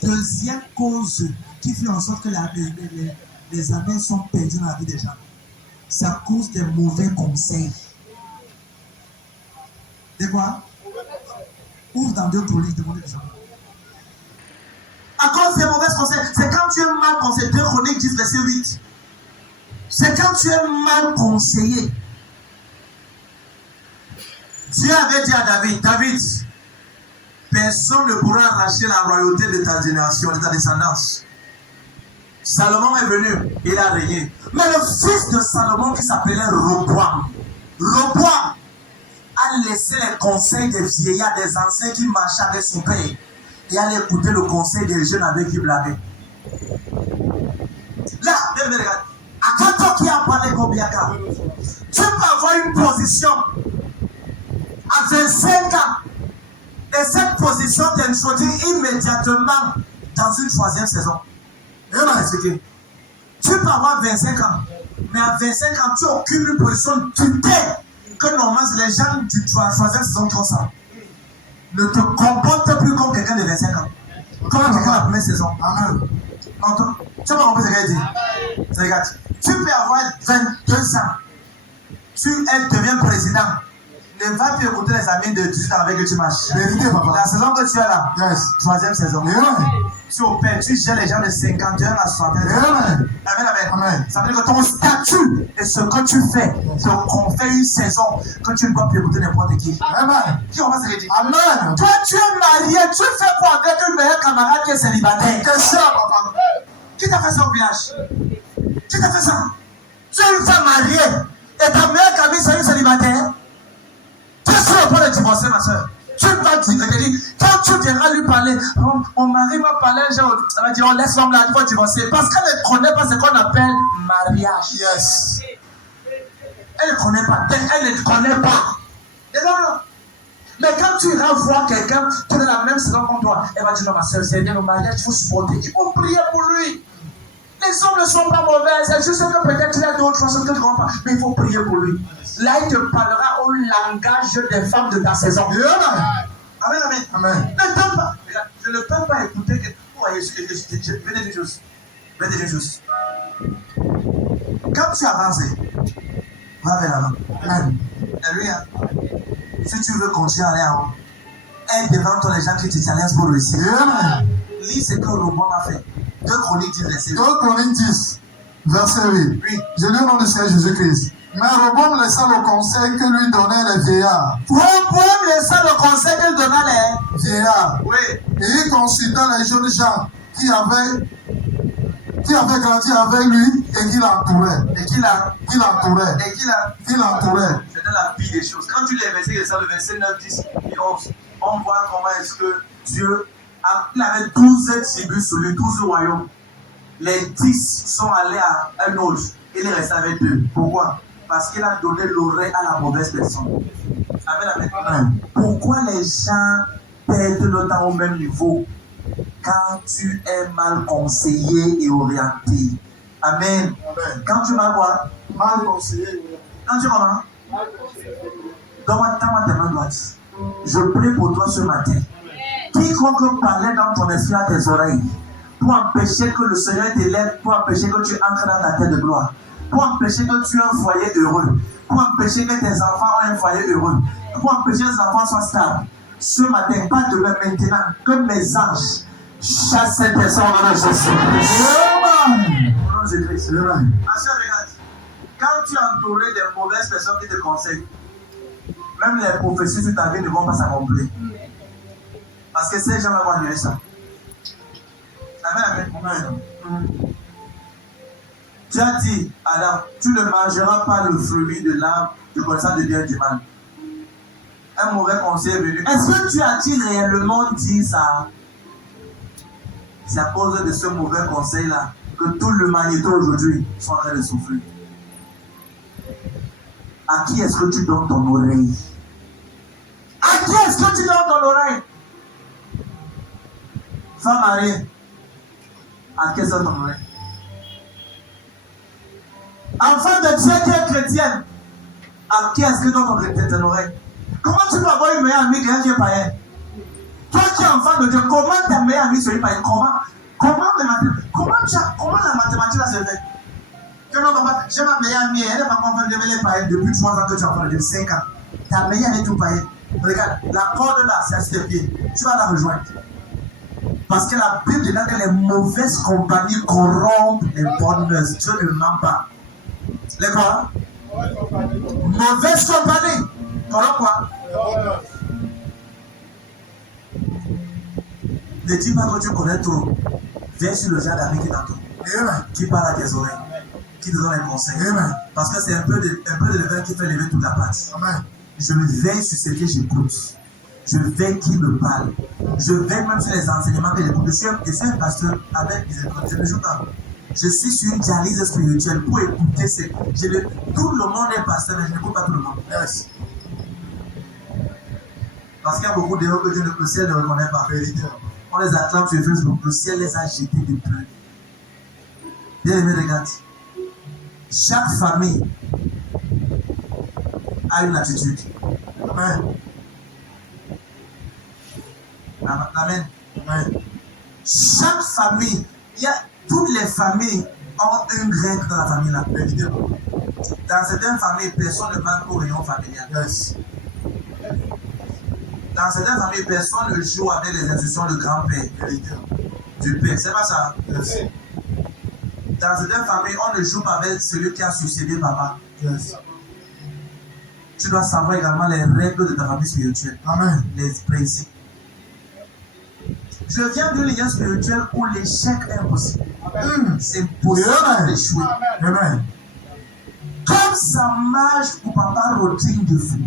Deuxième cause qui fait en sorte que les années sont perdues dans la vie des gens, c'est à cause des mauvais conseils. De quoi? Ouvre dans 2 Chroniques, demandez des gens. À cause des mauvais conseils, c'est quand tu es mal conseillé. 2 Chroniques 10, verset 8. C'est quand tu es mal conseillé. Dieu avait dit à David, personne ne pourra arracher la royauté de ta génération, de ta descendance. Salomon est venu, il a régné. Mais le fils de Salomon qui s'appelait Roboam a laissé les conseils des vieillards, des anciens qui marchaient avec son père, et a écouté le conseil des jeunes avec qui blâmaient. Là, regarde, à toi qui a parlé Kobiaka, tu peux avoir une position à 25 ans. Et cette position t'introduit immédiatement dans une troisième saison. Et on va expliquer. Tu peux avoir 25 ans, mais à 25 ans, tu occupes une position tutélaire que normalement, les gens du troisième saison qui ont ça ne te comportent plus comme quelqu'un de 25 ans. Comme quelqu'un de la première saison. Amen. Tu vas comprendre ce qu'elle dit. Regarde. Tu peux avoir 22 ans. Elle devient président. Ne va plus écouter les amis de 18 ans avec que tu marches. Vérité, papa. La saison que tu es là, Yes. 3e saison. Amen. Tu opères, tu gères les gens de 51 à 61 ans. Amen. Amen, amen. Amen. Ça veut dire que ton statut et ce que tu fais te confère une saison que tu ne dois plus écouter n'importe qui. Amen. Qui on va se dire? Amen. Toi, tu es marié, tu fais quoi avec une meilleure camarade qui est célibataire? Que ça, papa. Qui t'a fait ça au village? Qui t'a fait ça? Tu es une femme mariée et ta meilleure camille, c'est une célibataire. Tu es sur le point de divorcer, ma soeur. Tu vas dire, quand tu viendras lui parler, oh, mon mari m'a parlé, genre, elle va dire, oh, laisse l'homme là, il faut divorcer. Parce qu'elle ne connaît pas ce qu'on appelle mariage. Yes. Elle ne connaît pas. Elle ne connaît pas. Non. Mais quand tu iras voir quelqu'un qui est dans la même saison que toi, elle va dire, non, ma soeur, c'est bien le mariage, il faut supporter. Il faut prier pour lui. Les hommes ne sont pas mauvais, c'est juste que peut-être il y a d'autres choses que tu ne comprends pas. Mais il faut prier pour lui. Là, il te parlera au langage des femmes de ta saison. Amen. Amen, amen. Amen. N'attends pas. Je ne peux pas écouter que. Oh, venez des choses. Venez des choses. Quand tu avances, va vers l'avant. Amen. Alléluia. Si tu veux continuer à aller en haut, aide devant toi les gens qui te challengent pour réussir. Amen. Lis ce que Robon a fait. 2 Chroniques 10, verset 8. 2 Chroniques 10, verset 8. Oui. Je lis au nom du Seigneur Jésus-Christ. Mais Rehoboam laissa le conseil que lui donnaient les vieillards. Robon laissa le conseil qu'il donna les Vieillards. Oui. Et il consulta les jeunes gens qui avaient grandi avec lui et qui l'entouraient. Et qu'il a. Qui l'entouraient. Et qu'il a. Qui l'entouraient. C'était la pire des choses. Quand tu lis le verset 9, 10 et 11, on voit comment est-ce que Dieu il avait 12 tribus sur lui, 12 royaumes. Les 10 sont allés à un autre. Il est resté avec 2. Pourquoi? Parce qu'il a donné l'oreille à la mauvaise personne. Amen, amen. Pourquoi les gens perdent le temps au même niveau quand tu es mal conseillé et orienté? Amen. Amen. Quand tu vas quoi? Mal conseillé. Quand tu comment? Donne-moi tes mains droites. Je prie pour toi ce matin. Quiconque parlait dans ton esprit à tes oreilles pour empêcher que le Seigneur t'élève, pour empêcher que tu entres dans ta terre de gloire, pour empêcher que tu aies un foyer heureux, pour empêcher que tes enfants aient un foyer heureux, pour empêcher que tes enfants soient stables. Ce matin, pas demain, maintenant, que mes anges chassent cette personne au nom de Jésus. Au nom de Jésus. Ma soeur, regarde. Quand tu es entouré de mauvaises personnes qui te conseillent, même les prophéties sur ta vie ne vont pas s'accomplir. Parce que ces gens vont annuler ça. Amen, amen. Tu as dit, Adam, tu ne mangeras pas le fruit de l'arbre du connaissance de bien et du mal. Un mauvais conseil est venu. Est-ce que tu as-tu réellement dit ça? C'est à cause de ce mauvais conseil-là que tout le magnéto aujourd'hui sont en train de souffrir. À qui est-ce que tu donnes ton oreille? À qui est-ce que tu donnes ton oreille? Femme mariée, à qui est-ce que tu donnes ton oreille? Enfant de Dieu qui est chrétienne, à qui est-ce que tu donnes ton oreille? Comment tu peux avoir une meilleure amie que quelqu'un qui est païen? Toi qui es enfant de Dieu, comment ta meilleure amie serait païen? Comment la mathématique là se fait? Que non, j'ai ma meilleure amie, elle n'est pas convaincue de devenir païenne depuis 3 ans que tu es enfant de Dieu, 5 ans. Ta meilleure amie est tout païenne. Regarde, la corde là, c'est à tes pieds. Tu vas la rejoindre. Parce que la Bible dit que les mauvaises compagnies corrompent les bonnes mœurs. Dieu ne ment pas. Les quoi? Mauvaise compagnie. Corrompt quoi? Ne dis pas que tu connais trop. Viens sur le genre d'amis qui t'entoure. Qui parle à tes oreilles. Qui te donne les conseils. Parce que c'est un peu de levain qui fait lever toute la pâte. Je me veille sur ce que j'écoute. Je veille qui me parle. Je veille même sur les enseignements que j'écoute. Je suis un pasteur avec mes écoutes. Je ne joue pas. Je suis sur une dialyse spirituelle pour écouter tout le monde est pasteur, mais je n'écoute pas tout le monde. Yes. Parce qu'il y a beaucoup de gens que le ciel ne reconnaît pas. On les acclame sur Facebook. Le ciel les a jetés de plus. Bien aimé, regarde. Chaque famille a une attitude. Amen. Amen. Amen. Chaque famille, toutes les familles ont une règle dans la famille là. Dans certaines familles, personne ne parle au rayon familial. Yes. Dans certaines familles, personne ne joue avec les institutions de grand-père, du père. C'est pas ça. Yes. Dans certaines familles, on ne joue pas avec celui qui a succédé papa. Yes. Tu dois savoir également les règles de ta famille spirituelle. Amen. Les principes. Je viens d'une lignée spirituelle où l'échec est impossible. C'est possible d'échouer. Amen. Comme ça marche pour papa Rodrigue de fou.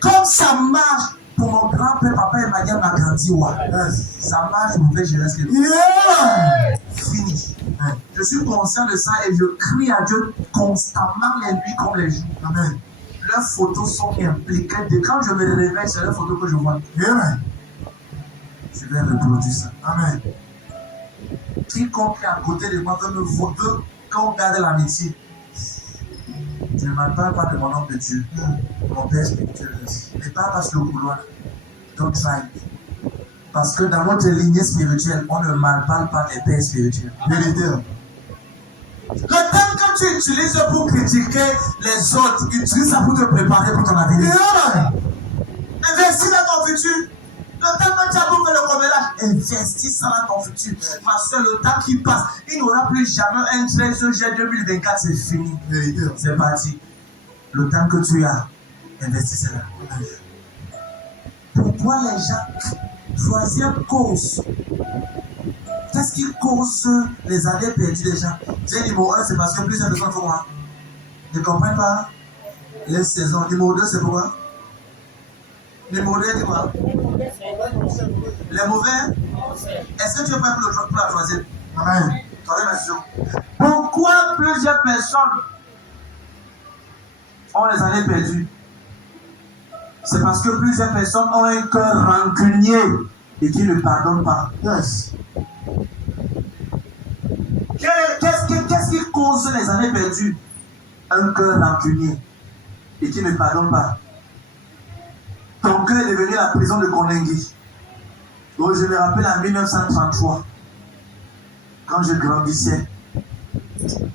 Comme ça marche pour mon grand-père, papa Emmanuel Magandiwa. Ça marche pour le Jésus. Fini. Je suis conscient de ça et je crie à Dieu constamment les nuits comme les jours. Amen. Leurs photos sont impliquées. Dès quand je me réveille, c'est leurs photos que je vois. Amen. Je vais reproduire ça. Amen. Quiconque est à côté de moi veut me veut qu'on garde l'amitié. Je ne m'en parle pas de mon nom de Dieu, mon père spirituel. Mais pas parce que le couloir. Don't try. Parce que dans notre lignée spirituelle, on ne m'en parle pas des pères spirituels. Vérité. Le temps que tu utilises pour critiquer les autres, utilise ça pour te préparer pour ton avenir. Investis dans ton futur. Le temps que tu as pour faire le commérage, investis ça dans ton futur. Ma soeur, le temps qui passe, il n'y aura plus jamais un 13 juillet 2024, c'est fini. Vérité. C'est parti. Le temps que tu as, investis cela. Pourquoi les gens choisissent cause? Qu'est-ce qui cause les années perdues des gens? J'ai numéro 1, c'est parce que plusieurs personnes font moi. Ne comprennent pas les saisons. Numéro 2, c'est pourquoi? Numéro 2, c'est quoi? Les mauvais? Est-ce que tu es prêt pour la troisième? Amen. Troisième question. Pourquoi plusieurs personnes ont les années perdues? C'est parce que plusieurs personnes ont un cœur rancunier et qui ne pardonnent pas. Yes. Qu'est-ce qui cause les années perdues? Un cœur rancunier et qui ne pardonne pas. Ton cœur est devenu la prison de Konengi. Donc je me rappelle en 1933, quand je grandissais,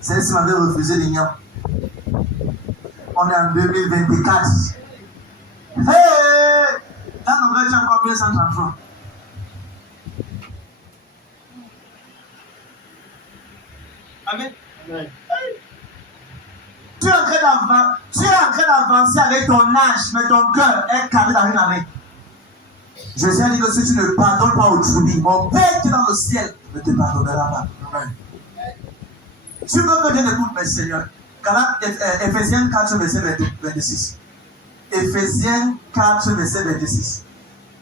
celle-ci m'avait refusé l'ignan. On est en 2024. Hey! Dans nos tu as encore 1933. Amen. Amen. Tu es en train d'avancer avec ton âge, mais ton cœur est carré dans une année. Jésus a dit que si tu ne pardonnes pas aujourd'hui, mon Père qui est dans le ciel ne te pardonnera pas. Amen. Tu veux que Dieu t'écoute, mes seigneurs. Ephésiens 4, verset 26. Ephésiens 4, verset 26.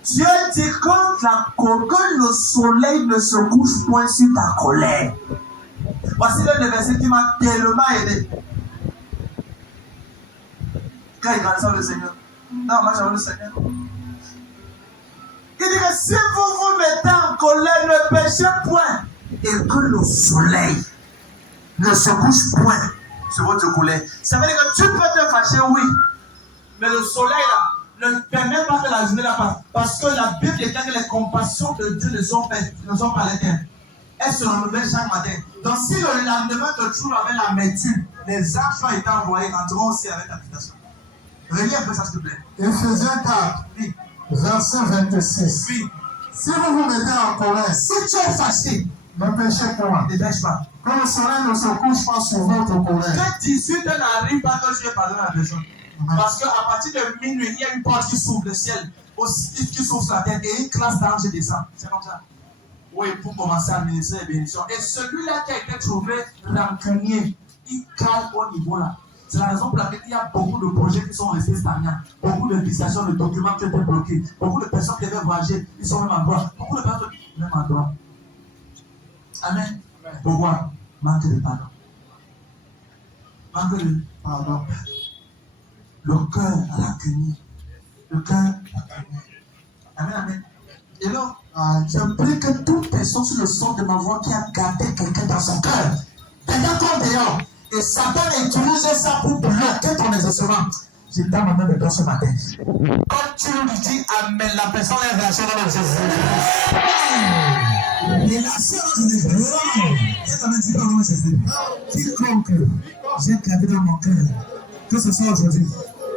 Dieu dit que le soleil ne se couche point sur ta colère. Voici le verset qui m'a tellement aidé. Quand il grandit le Seigneur. Non, moi j'aime le Seigneur. Il dit que si vous vous mettez en colère, ne péchez point. Et que le soleil ne se couche point sur votre colère. Ça veut dire que tu peux te fâcher, oui. Mais le soleil là ne permet pas que la journée la passe. Parce que la Bible dit que les compassions de Dieu ne sont pas l'éternel. Elles se renouvellent chaque matin. Donc si le lendemain te trouve avec l'amertume, les anges ont été envoyés, entreront aussi avec l'application. Relis un peu ça s'il te plaît. Ephésiens 4, Oui. verset 26. Oui. Si vous vous mettez en colère, Si tu es fâché, ne péchez point. ne pêche pas. Que le soleil ne se couche pas sur votre colère. Que 18 ans n'arrive pas que je vais pardonner à la personne. Parce qu'à partir de minuit, il y a une porte qui s'ouvre, le ciel, aussi qui s'ouvre sur la tête et une classe d'anges descend. C'est comme ça. Oui, pour commencer à administrer les bénédictions. Et celui-là qui a été trouvé rancunier, il calme au niveau là. C'est la raison pour laquelle il y a beaucoup de projets qui sont restés stagnants. Beaucoup d'investigations, de documents qui ont été bloqués. Beaucoup de personnes qui devaient voyager, ils sont au même endroit. Beaucoup de personnes au même endroit. Amen. Pourquoi? Manque de pardon. Manque de pardon. Le cœur rancunier. Le cœur rancunier. Amen, amen. Et là, je prie que toute personne sur le son de ma voix qui a gardé quelqu'un dans son cœur, dedans comme dehors, et Satan utilise ça pour bloquer ton exaucement. Je t'ai ma main dedans ce matin. Quand tu lui dis Amen, la personne est réaction dans le Jésus. Et la sœur de Jésus, j'ai quand même dit pardon Jésus. Quiconque j'ai gardé dans mon cœur, que ce soit aujourd'hui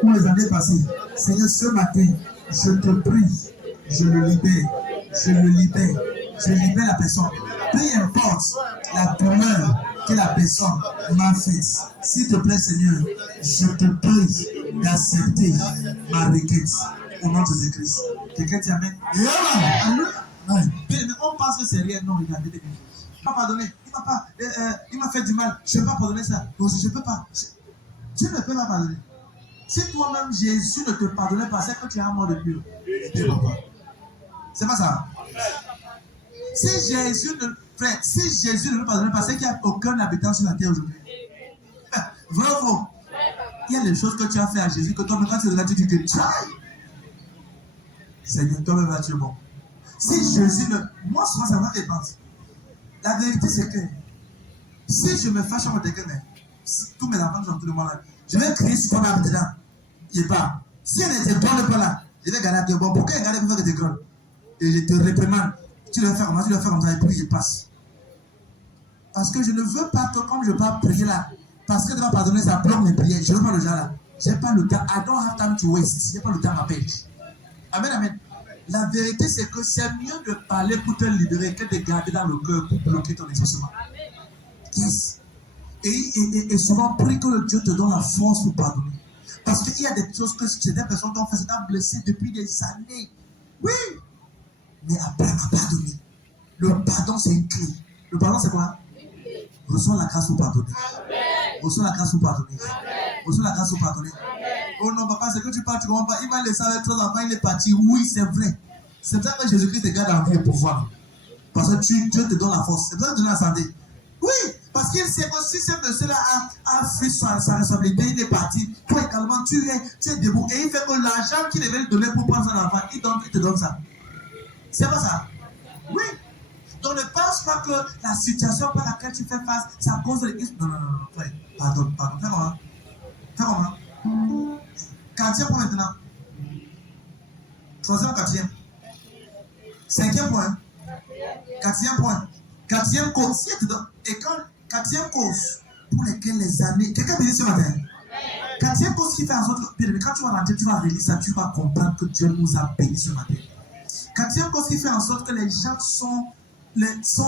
ou les années passées, Seigneur, ce matin, je te prie je le libère. Je le libère. Je libère la personne. Peu importe la douleur que la personne m'a faite. S'il te plaît, Seigneur, je te prie d'accepter ma requête. Au nom de Jésus-Christ. Quelqu'un dit Amen. Mais on pense que c'est rien. Non, il a dit quelque chose. Il m'a pardonné. Il m'a fait du mal. Je ne peux pas pardonner ça. Non, je ne peux pas. Tu ne peux pas pardonner. Si toi-même Jésus ne te pardonnait pas, c'est que tu es un mort de Dieu. C'est pas ça. Si Jésus ne nous pardonnait pas, c'est qu'il n'y a aucun habitant sur la terre aujourd'hui. Vrai ou faux? Il y a des choses que tu as fait à Jésus que toi-même quand tu es là, tu dis que tu as. Seigneur, toi-même là, tu es bon. Si Jésus ne. Moi, souvent, ça va dépendre. La vérité, c'est que si je me fâche avec quelqu'un, tous mes enfants sont tout le monde là, je vais crier sur ton âme dedans. Il n'est pas. Si elle ne te donne pas là, je vais garder bon. Pourquoi elle garde pour faire que tu grognes? Et je te réprimande. Tu le fais comme ça, et puis il passe. Parce que je ne veux pas que, comme je ne veux pas prier là, parce que tu vas pardonner, ça bloque mes prières. Je ne veux pas le genre là. Je n'ai pas le temps. I don't have time to waste. Je n'ai pas le temps à perdre. Amen, amen. La vérité, c'est que c'est mieux de parler pour te libérer que de garder dans le cœur pour bloquer ton exaucement. Yes. Et souvent, prie que Dieu te donne la force pour pardonner. Parce qu'il y a des choses que des personnes t'ont fait, ça t'a blessé depuis des années. Oui. Mais après, à pardonner. Le pardon, c'est une clé. Le pardon, c'est quoi? Reçois la grâce pour pardonner. Reçois la grâce pour pardonner. Reçois la grâce pour pardonner. Oh non, papa, c'est que tu parles, tu ne comprends pas. Il va laisser avec trois enfants, il est parti. Oui, c'est vrai. C'est pour ça que Jésus-Christ te garde en vie et pouvoir. Parce que Dieu te donne la force. C'est pour ça que tu donnes la santé. Oui, parce qu'il sait que si ce monsieur-là a fait sa responsabilité, il est parti. Toi également, tu es debout. Et il fait que l'argent qu'il devait lui donner pour prendre son enfant, il te donne ça. C'est pas ça? Oui. Donc ne pense pas que la situation par laquelle tu fais face, c'est à cause de l'église. Non. Frère, pardon. Fais comment? Quatrième point maintenant. Troisième, quatrième. Cinquième point. Quatrième point. Quatrième cause. Et quand quatrième cause pour lesquelles les années. Quelqu'un me dit ce matin. Quatrième cause qui fait en sorte que. Mais quand tu vas rentrer, tu vas relire ça, tu vas comprendre que Dieu nous a bénis ce matin. Quatrième cause qui fait en sorte que les gens sont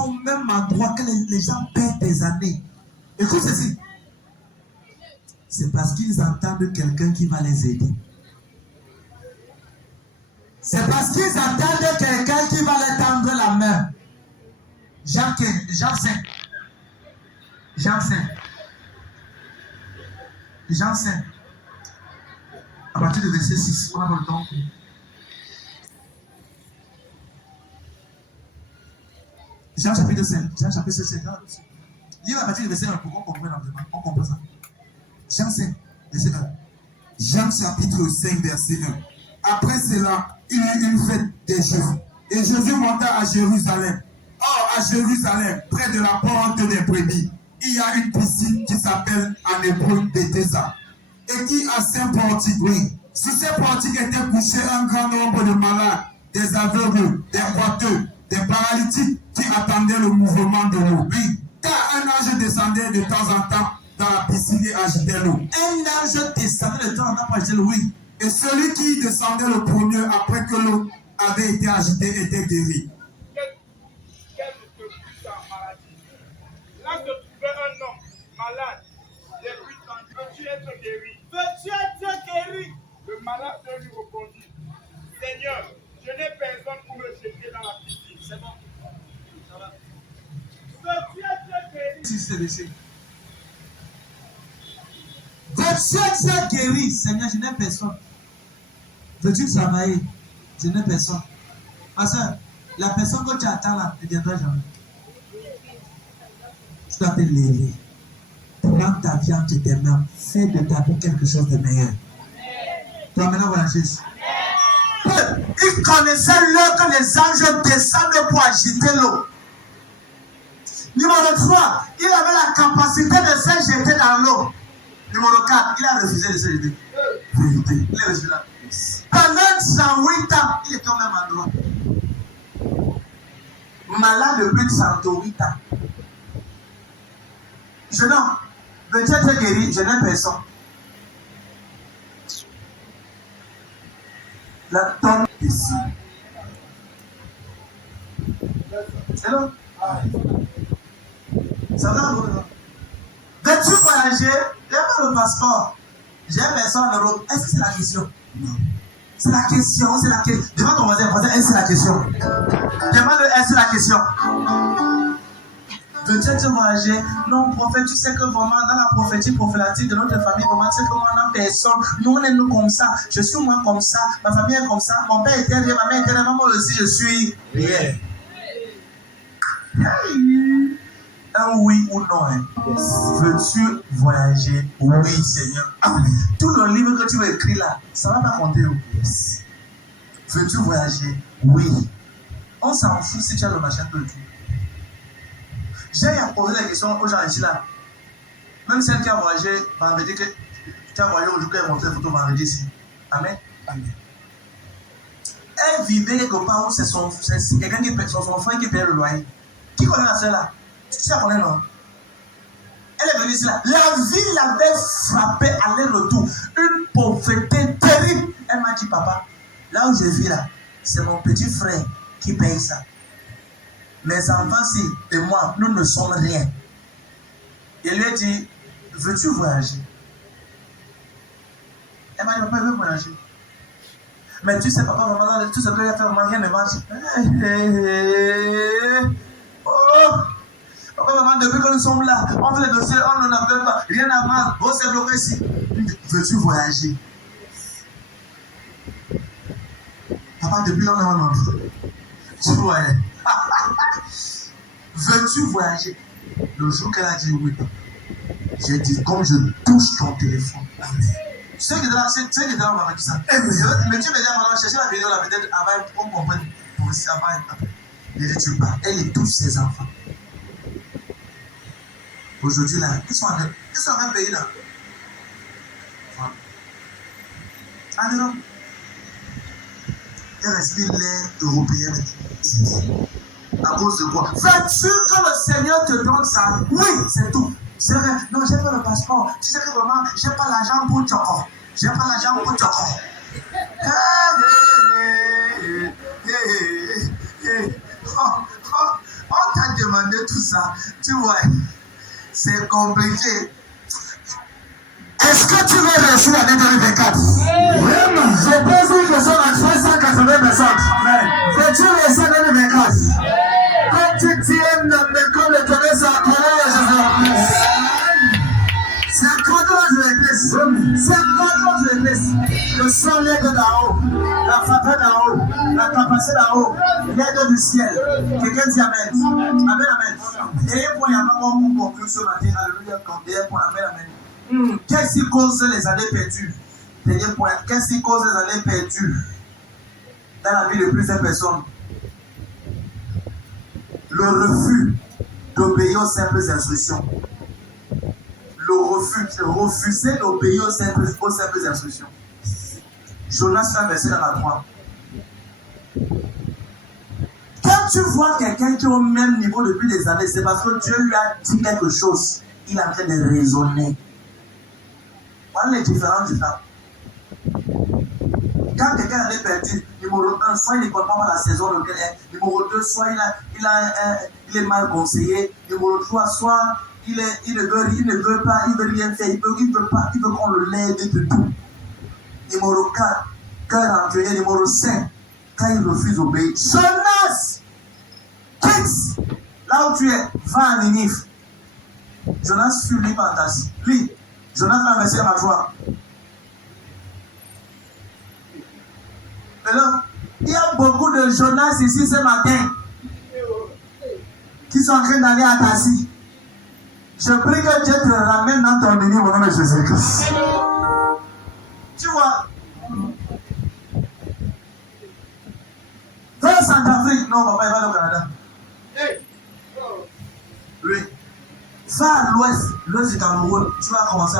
au même endroit, que les gens perdent des années. Écoute ceci. C'est parce qu'ils entendent quelqu'un qui va les aider. C'est parce qu'ils entendent quelqu'un qui va leur tendre la main. Jean 5. À partir du verset 6, on a le temps. Jean chapitre 5. Lis à partir du verset 1 pour qu'on comprenne l'environnement. On comprend ça. Jean 5, verset 1. Jean chapitre 5, verset 1. Après cela, il y eut une fête des Juifs. Et Jésus monta à Jérusalem. Or, à Jérusalem, près de la porte des brebis, il y a une piscine qui s'appelle en hébreu Bethesda. Et qui a 5 portiques. Oui. Sur ces portiques étaient couchés un grand nombre de malades, des aveugles, des boiteux, des paralytiques qui attendaient le mouvement de l'eau. Oui. Car un ange descendait de temps en temps dans la piscine et agitait l'eau. Un ange descendait de temps en temps pour agiter l'eau, oui. Et celui qui descendait le premier après que l'eau avait été agitée était guéri. Quelle que fût sa maladie. Là se trouvait un homme malade depuis 30 ans. Veux-tu être guéri? Veux-tu être guéri? Le malade lui répondit, Seigneur, je n'ai personne pour me jeter dans la piscine. C'est bon. Ça va. Veux-tu être guéri? Si c'est laissé. Veux-tu être guéri? Seigneur, je n'ai personne. Veux-tu travailler? Je n'ai personne. Parce que la personne que tu attends là ne viendra jamais. Tu dois te lever. Prends ta vie entre tes mains. Fais de ta vie quelque chose de meilleur. Toi maintenant, voilà Jésus. Il connaissait l'heure que les anges descendent pour agiter l'eau. Numéro 3, il avait la capacité de se jeter dans l'eau. Numéro 4, il a refusé de se jeter. Vérité. Il est refusé là. Pendant 108 ans, il était au même endroit. Malade depuis 108 ans. Jeune homme, veux-tu être guéri? Je n'ai personne. La tonne ici. Hello? Ça va? Veux-tu voyager? Il n'y a pas le passeport. J'ai un personne en Europe. Est-ce que c'est la question? Non. C'est la question, c'est la question. Demande ton voisin, est-ce que c'est la question? Demande-le, est-ce que c'est la question? Veux-tu voyager? Non, prophète, tu sais que vraiment, dans la prophétie prophétique de notre famille, vraiment, c'est que moi, on a personne. Nous, on est nous comme ça. Je suis moi comme ça. Ma famille est comme ça. Mon père était rien, ma mère était rien. Moi aussi, je suis rien. Hey. Un oui ou non. Hein? Yes. Veux-tu voyager? Oui, Seigneur. Tout le livre que tu vas écrire là, ça ne va pas compter. Yes. Veux-tu voyager? Oui. On s'en fout si tu as le machin de tout. J'ai posé la question aux gens ici là. Même celle qui a voyagé vendredi, qui a voyagé aujourd'hui, qui a montré la photo vendredi ici. Amen. Amen. Elle vivait quelque part où c'est quelqu'un qui paye son frère qui paye le loyer. Qui connaît la soeur là? Tu sais qu'on est non? Elle est venue ici là. La vie l'avait frappée aller-retour. Une pauvreté terrible. Elle m'a dit, papa, là où je vis là, c'est mon petit frère qui paye ça. Mes enfants-ci et moi, nous ne sommes rien. Il lui a dit, veux-tu voyager? Elle m'a dit, papa, je veux voyager. Mais tu sais, papa, maman, tout ce que j'ai fait, maman, rien ne marche. Oh! Papa, maman, depuis que nous sommes là, on fait les dossiers, on n'en avait pas, rien à voir, on s'est bloqué ici. Veux-tu voyager? Papa, depuis là, on est en enfant. Tu vois, veux-tu voyager? Le jour qu'elle a dit oui, j'ai dit, comme je touche ton téléphone, amen. Ceux qui étaient là, on va dire ça. Mais tu me dis, on va chercher la vidéo là, peut-être avant qu'on comprenne. Pour ça, avant. Il dit, tu pars. Elle et tous ses enfants. Aujourd'hui, là, ils sont en un pays là. Alors, elle respire l'air européen. À cause de quoi? Veux-tu que le Seigneur te donne ça? Oui, c'est tout. C'est vrai. Non, j'ai pas le passeport. Tu sais que vraiment, j'ai pas l'argent pour Tchoko. J'ai pas l'argent pour Tchoko. On t'a demandé tout ça. Tu vois, c'est compliqué. Est-ce que tu veux réussir l'année 2024? Vraiment? Je pose une question à 380 personnes. Veux-tu réussir l'année 2024? Quand tu tiens dans le corps de ton ça à Jésus. C'est un contrôle de l'église. C'est un contrôle de l'église. Le sang l'aide d'en haut. La faveur d'en haut. La capacité d'en haut. L'aide du ciel. Quelqu'un dit amen. Amen, amen. Dernier point, il n'y a pas comme pour conclure ce matin. Alléluia. Dernier point, amen, amen. Qu'est-ce qui cause les années perdues? Dernier point. Qu'est-ce qui cause les années perdues dans la vie de plusieurs personnes? Le refus d'obéir aux simples instructions. Refuser d'obéir aux simples instructions. Jonas 1, verset 3. Quand tu vois quelqu'un qui est au même niveau depuis des années, c'est parce que Dieu lui a dit quelque chose. Il est en train de raisonner. Voilà les différences du temps. Quand quelqu'un est perdu, numéro 1, soit il ne comprend pas la saison dans laquelle il est. Numéro 2, soit il est mal conseillé. Numéro 3, soit il ne veut pas, il ne veut rien faire, il veut pas, il veut qu'on le l'aide de tout. Numéro 4, cœur entraîné. Numéro 5, quand il refuse d'obéir. Jonas, quitte là où tu es, va à Ninive. Jonas fut libre en tasse. Lis. Jonas a versé ma joie. Alors, il y a beaucoup de Jonas ici ce matin qui sont en train d'aller à Tassi. Je prie que Dieu te ramène dans ton béni au nom de Jésus-Christ. Tu vois, va en Centrafrique. Non, papa, il va au Canada. Oui. Va à l'ouest du Cameroun. Tu vas commencer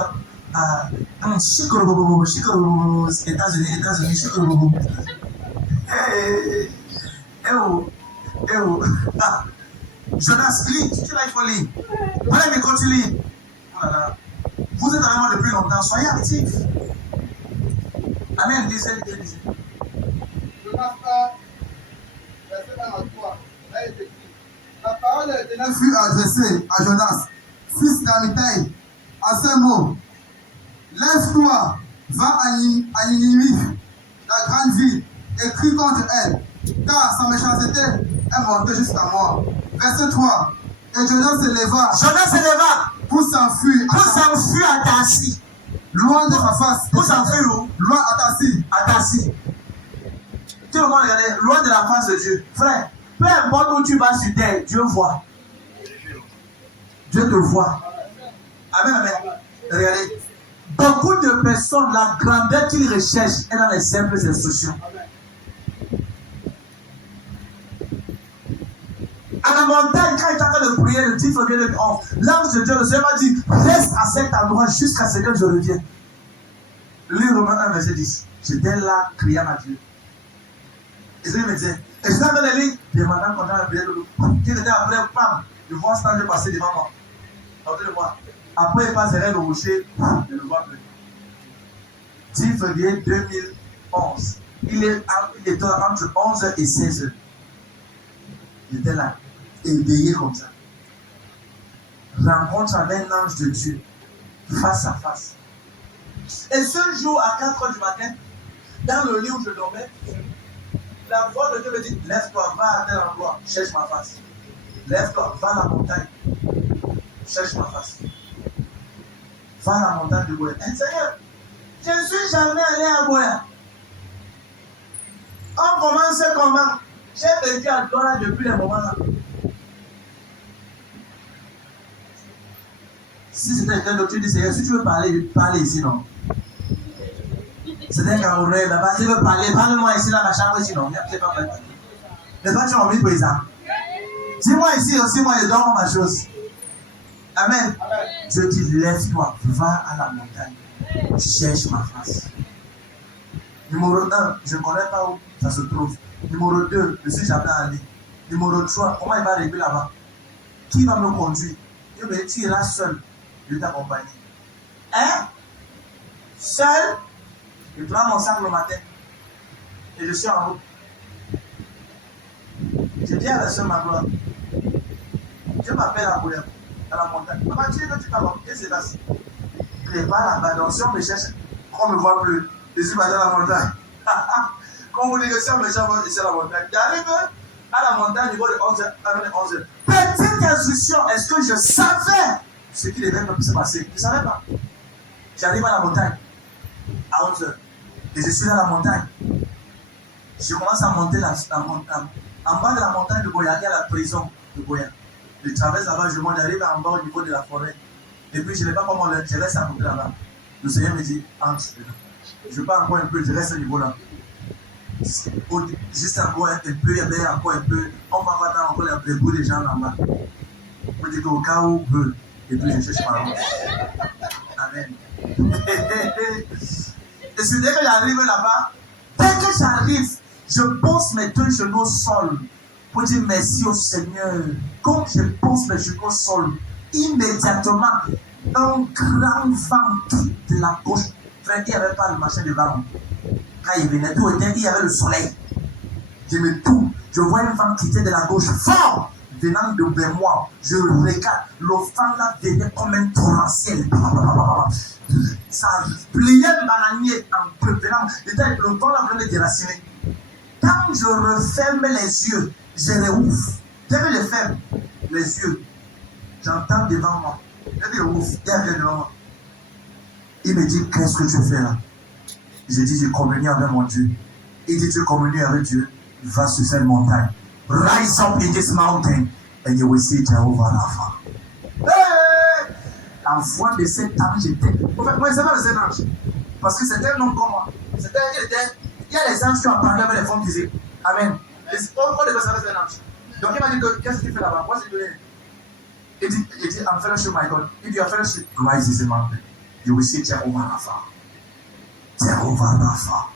à Chicago, États-Unis, Chicago. Jonas, lis, tu là, il faut lire. Voilà, mais quand tu lis, voilà. Vous êtes avec moi depuis longtemps, soyez actifs. Amen, lisez. Jonas 1, verset 1 à 3, là il est écrit. parole de l'Éternel fut adressée à Jonas, fils d'Amitai, à ce mot. Lève-toi, va à Ninive, la grande ville, et crie contre elle, car sa méchanceté est montée jusqu'à moi. Verset 3. Et Jonas se leva pour s'enfuir à Tassi. loin de sa face. Pour s'enfuir où? Loin à Tassi. À Tassi. Tout le monde regardez, loin de la face de Dieu. Frère, peu importe où tu vas sur terre, Dieu voit. Dieu te voit. Amen, amen. Regardez. Beaucoup de personnes, la grandeur qu'ils recherchent est dans les simples instructions. À la montagne, quand il est en train de prier, le 10 février 2011, l'ange de Dieu, le Seigneur m'a dit, reste à cet endroit jusqu'à ce que je revienne. Lis Romains 1, verset 10. J'étais là, criant à Dieu. Et Dieu me disait, et je suis en train de lire, demandant qu'on a la prière de l'eau. Qui était après, pam, je vois cet ange passer devant moi. Autour de moi. Après, il passe derrière le rocher, je le vois plus. 10 février 2011. Il était entre 11h et 16h. J'étais là, éveillé comme ça. Rencontre avec un ange de Dieu, face à face. Et ce jour, à 4h du matin, dans le lit où je dormais, la voix de Dieu me dit, lève-toi, va à tel endroit, cherche ma face. Lève-toi, va à la montagne, cherche ma face. Va à la montagne de Boya. Seigneur, je ne suis jamais allé à Boya. On commence comment? J'ai vécu à Dora depuis le moment là. Si c'était quelqu'un d'autre, tu dis Seigneur, si tu veux parler, parle ici, non? C'était un Camerounais là-bas, tu veux parler, parle-moi ici dans ma chambre ici, non? C'est pas vrai. Mais toi, tu as envie de président. Dis-moi ici aussi, moi, je donne ma chose. Amen. Dieu dit, lève-toi, va à la montagne, cherche ma face. Numéro 1, je ne connais pas où ça se trouve. Numéro 2, je suis jamais allé. Numéro 3, comment il va arriver là-bas? Qui va me conduire? Je me dis, tu iras seul, je vais t'accompagner. Hein? Seul? Je prends mon sac le matin et je suis en route. Je dis à la soeur Magloire, je m'appelle à Boulem, à la montagne. Maman, tu es là, tu t'as qu'est-ce qui se passe? Prépare là-bas, donc si on me cherche, qu'on ne me voit plus, je suis basé à la montagne. Quand vous dites que si on me cherche ici à la montagne, j'arrive à la montagne au niveau de 11h, à 11h. Petite instruction, est-ce que je savais ce qui devait se passer? Je ne savais pas. J'arrive à la montagne à 11h. Et je suis dans la montagne. Je commence à monter la montagne. En bas de la montagne de Boya, il y a la prison de Boya. Je traverse là-bas, je monte, j'arrive en bas au niveau de la forêt. Et puis je ne sais pas comment je reste à côté là-bas. Le Seigneur me dit, entre. Je pars encore un peu, je reste à ce niveau-là. Juste encore un peu, il y avait encore un peu. On va voir encore les bouts des gens là-bas. On me dit qu'au cas où veut. Et puis je cherche ma route. Amen. Et c'est dès que j'arrive là-bas, dès que j'arrive, je pose mes deux genoux au sol pour dire merci au Seigneur. Quand je pose mes genoux au sol, immédiatement, un grand vent quitte de la gauche. Frère, il n'y avait pas le machin de vent. Quand il venait, tout était, il y avait le soleil. Je me tourne, je vois un vent quitter de la gauche fort, venant de vers moi. Je regarde, le vent là venait comme un torrentiel. Ça pliait le bananier en peu. Le vent là venait déraciner. Quand je referme les yeux, je réouvre. Dès que je ferme les yeux, j'entends devant moi. Je dis ouf, il y a rien devant moi. Il me dit, qu'est-ce que tu fais là? Je dis, j'ai communié avec mon Dieu. Il dit, tu communies avec Dieu, va sur cette montagne. Rise up in this mountain and you will see Jehovah Rapha. Hey! En voix de cet ange, j'étais. En fait, moi, je ne sais pas de cet ange. Parce que c'était un homme comme moi. Il y a des anges qui ont parlé avec les femmes physiques. Amen. On devait savoir c'est un ange. Donc il m'a dit, qu'est-ce que tu fais là-bas? Moi, c'est donné. Il dit, I'm fellowship, my God. Il dit, your fellowship rises in mountain. You will see Jehovah Rapha. Jehovah Rapha.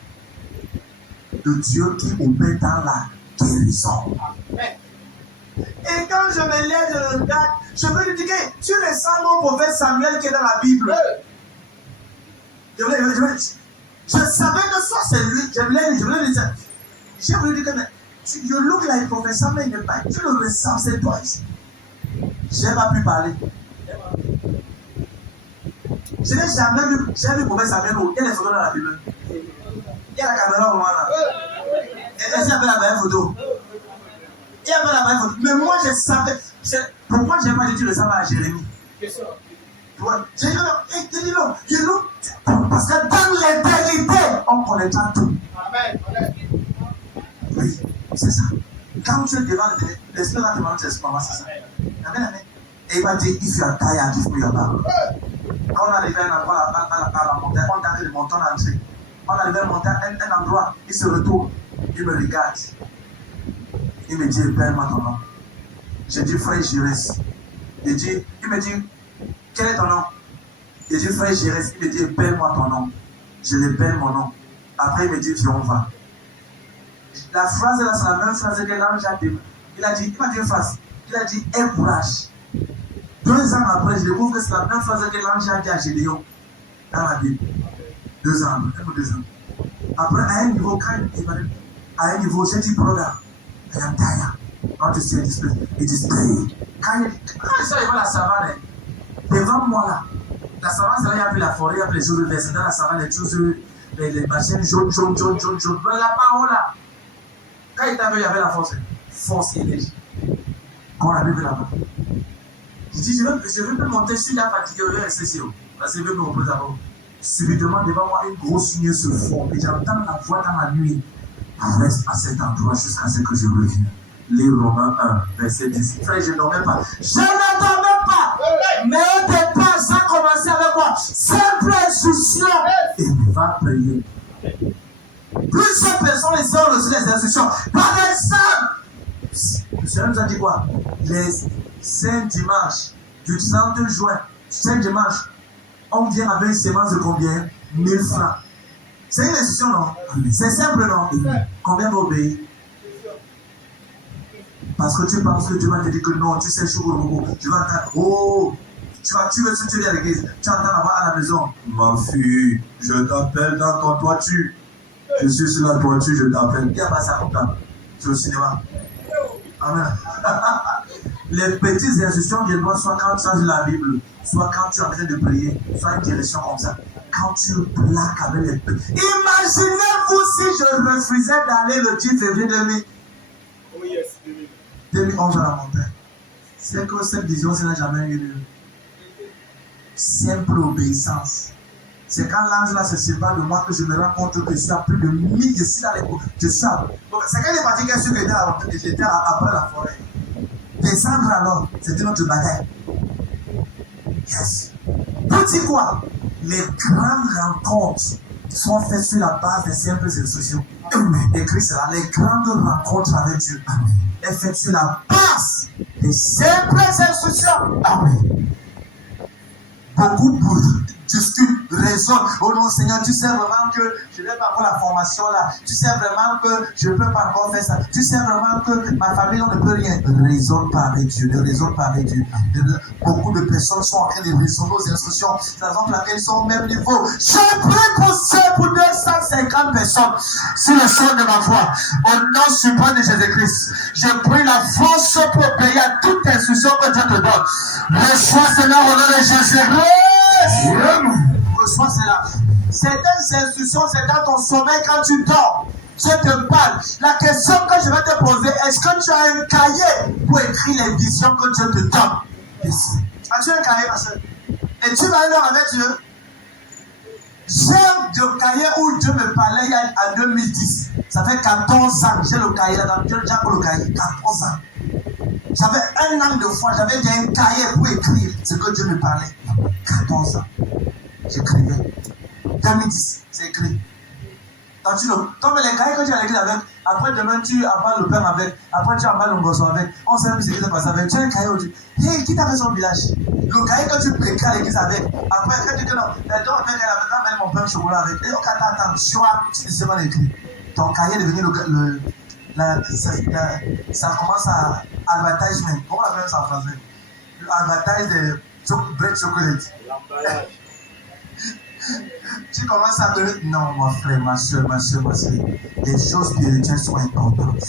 Le Dieu qui opère dans la guérison. Et quand je me lève, je regarde, je peux lui dire que tu ressembles au prophète Samuel qui est dans la Bible. Je savais que soit c'est lui. Je voulais lui dire. Je voulais lui dire que you look like Prophet Samuel in the Bible. Tu le ressembles, c'est toi ici. Je n'ai pas pu parler. Je n'ai jamais vu Prophète Samuel où il y a les photos dans la Bible. Il y a la caméra au moment là. Et il y avait la vraie photo. Il y avait la vraie photo. Mais moi, je savais. Pourquoi je n'ai pas dit tu le savais à Jérémie? J'ai dit non. Parce que dans l'éternité, on connaîtra tout. Amen. Oui, c'est ça. Quand tu es devant l'esprit va te demander tes maman, c'est ça. Amen. Et il va dire, if you are tired, give me your back. Quand on arrive à un endroit à la montagne, on arrive de monter en entrée. On arrive à monter à un endroit, il se retourne, il me regarde. Il me dit, épelle-moi ton nom. Je dis, frère Jérès. Il me dit, quel est ton nom? Il dit, frère Jérès. Il me dit, épelle-moi ton nom. Je l'épelle mon nom. Après, il me dit, viens, on va. La phrase là, c'est la même phrase que l'ange a dit. Il m'a dit une phrase. Il a dit, aie courage. 2 ans après, je découvre que c'est la même phrase que l'ange a dit à Gédéon dans la Bible. 2 ans après, 2 ans. Après, à un niveau, quand il m'a dit, à un niveau, j'ai dit, brother, I am tired. Not to say this place. It is day. Quand il s'est arrivé à la savane, devant moi là, la savane, c'est là, il y a plus la forêt, il y a plus les choses vertes. Dans la savane, les choses, les machines jaunes. La parole là. Quand il t'a vu, il y avait la force et énergie. Quand on a vu là-bas. Je dis, je veux me monter, je suis là fatigué, je vais rester ici. Parce que je veux me reposer d'abord. Subitement, devant moi, une grosse nuée se forme. Et j'entends la voix dans la nuit. Reste à cet endroit jusqu'à ce que je revienne. Les Romains 1, verset 10. Frère, je ne dormais pas. Je ne dormais pas. Mais au départ, ça a commencé avec moi. Simple instruction. Et va prier. Plusieurs personnes les ont reçu les instructions. Par exemple, le Seigneur nous a dit quoi? Les 5 dimanches du 30 juin, 5 dimanches, on vient avec une sémence de combien? 1000 francs. C'est une instruction, non? C'est simple, non? Combien va obéir? Parce que tu penses que Dieu va te dire que non, tu sais, tu vas entendre, oh, tu veux à l'église, tu entends la voix à la maison. Ma fille, je t'appelle dans ton toiture. Je suis sur la toiture, je t'appelle. Il n'y a pas ça comme ça. C'est au cinéma. Amen. Les petites instructions viennent soit quand tu as la Bible, soit quand tu es en train de prier, soit une direction comme ça. Quand tu plaques avec les petits. Imaginez-vous si je refusais d'aller le 10 février 2011 à la montagne. C'est que cette vision, ça n'a jamais eu lieu. Simple obéissance. C'est quand l'ange là se sépare de moi que je me rends compte que je suis à plus de 1000, je suis dans les cours. C'est quand il est parti qu'elle était après la forêt. Descendre alors, c'était notre bataille. Yes. Petit quoi? Les grandes rencontres sont faites sur la base des simples instructions. Écrit cela, les grandes rencontres avec Dieu. Est faites sur la base des simples instructions. Amen. Beaucoup discutent, raisonnent. Oh non, Seigneur, tu sais vraiment que je n'ai pas encore la formation là. Tu sais vraiment que je ne peux pas encore faire ça. Tu sais vraiment que ma famille, on ne peut rien. Ne raisonne pas avec Dieu. Ne raisonne pas avec Dieu. Beaucoup de personnes sont en train de raisonner aux instructions. C'est la raison pour laquelle ils sont au même niveau. Je prie pour 250 personnes sur le sol de ma foi. Au nom suprême de Jésus-Christ. Je prie la force pour obéir à toute instruction que Dieu te donne. Reçois Seigneur au nom de Jésus. Reçois cela. Certaines instructions, c'est dans ton sommeil quand tu dors. Je te parle. La question que je vais te poser, est-ce que tu as un cahier pour écrire les visions que Dieu te donne? As-tu un cahier, ma soeur? Et tu vas aller avec Dieu? J'ai le cahier où Dieu me parlait en 2010. Ça fait 14 ans. J'ai le cahier là. J'ai déjà le cahier. 14 ans. J'avais 1 an de foi. J'avais déjà un cahier pour écrire ce que Dieu me parlait. 14 ans. J'écrivais. 2010, c'est écrit. Quand les cahiers que tu as écrit avec, après demain tu emballes le pain avec, après tu emballes le gosso avec, on sait même ce qui s'est passé avec. Tu as un cahier où tu dis, hey, qui t'a fait son village? Le cahier que tu peux écrire à l'église avec, après quand tu dis non, mon pain de chocolat avec, et attends, tu sais pas l'écrire. Ton cahier est devenu ça commence à advertisement. Comment on appelle ça en français? Advertise de bread chocolate. Tu commences à te dire, non, mon frère, ma soeur, les choses spirituelles sont importantes.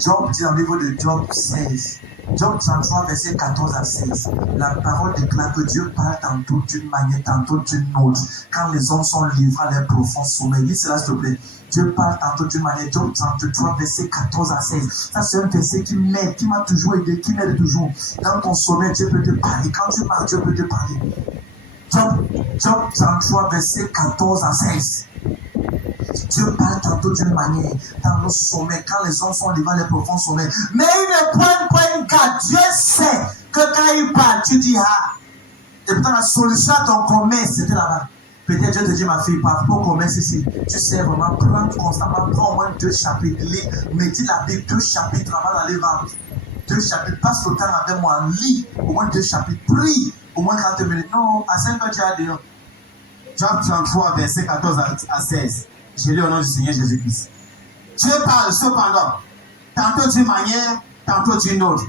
Job dit au niveau de Job 16, Job 33, verset 14 à 16. La parole déclare que Dieu parle tantôt d'une manière, tantôt d'une autre. Quand les hommes sont livrés à leur profond sommeil. Lis cela, s'il te plaît. Dieu parle tantôt d'une manière. Job 33, verset 14 à 16. Ça, c'est un verset qui m'a toujours aidé, qui m'aide toujours. Dans ton sommeil, Dieu peut te parler. Quand tu marches, Dieu peut te parler. Job 33, verset 14 à 16. Dieu parle tantôt d'une manière dans nos sommets, quand les hommes sont livrés à les profonds sommets. Mais il ne prend pas une garde. Dieu sait que quand il parle, tu dis ah. Et pourtant, la solution à ton commerce, c'était là-bas. Peut-être Dieu te dit, ma fille, par rapport au commerce ici, tu sais vraiment prendre constamment, prends au moins 2 chapitres, lis, médite la Bible, 2 chapitres avant d'aller vendre. 2 chapitres, passe le temps avec moi, lis au moins 2 chapitres, prie au moins 40 minutes. Non, à 5 heures, tu as dehors. Job 33, verset 14 à 16. Je lis au nom du Seigneur Jésus-Christ. Dieu parle cependant, tantôt d'une manière, tantôt d'une autre.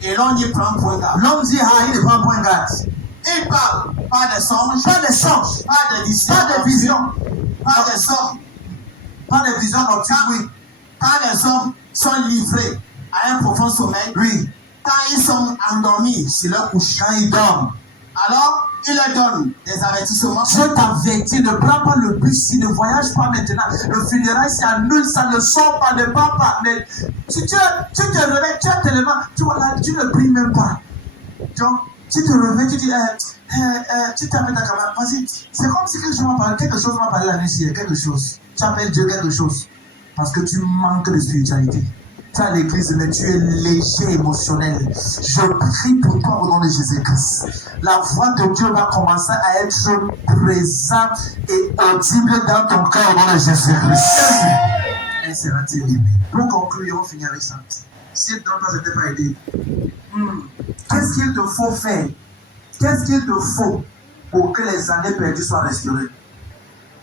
Et l'on y prend point garde. L'homme dit, ah, il ne prend point garde. Il parle, pas de songes, Pas de songes, pas de visions, pas de visions, pas de songes. pas de visions nocturnes, oui. Quand les hommes sont livrés à un profond sommeil, Oui. quand ils sont endormis sur leur couche, Quand il dort, alors il leur donne des avertissements. Dieu t'avertit, ne prends pas le bus, ne voyage pas maintenant. Le funérail s'annule, ça ne sort pas, ne part pas. Mais si tu te réveilles, tu as tellement, tu vois là, tu ne pries même pas. Donc, tu te réveilles, tu dis, tu t'appelles ta camarade, vas-y. C'est comme si quelque chose m'a parlé la nuit hier, quelque chose. Tu appelles Dieu quelque chose. Parce que tu manques de spiritualité. Tu es à l'église, mais tu es léger, émotionnel. Je prie pour toi au nom de Jésus-Christ. La voix de Dieu va commencer à être présente et audible dans ton cœur au nom de Jésus-Christ. Elle sera terrible. Pour conclure, on finit avec ça. Si elle ne donne pas, je ne t'ai pas aidé. Qu'est-ce qu'il te faut faire? Qu'est-ce qu'il te faut pour que les années perdues soient restaurées?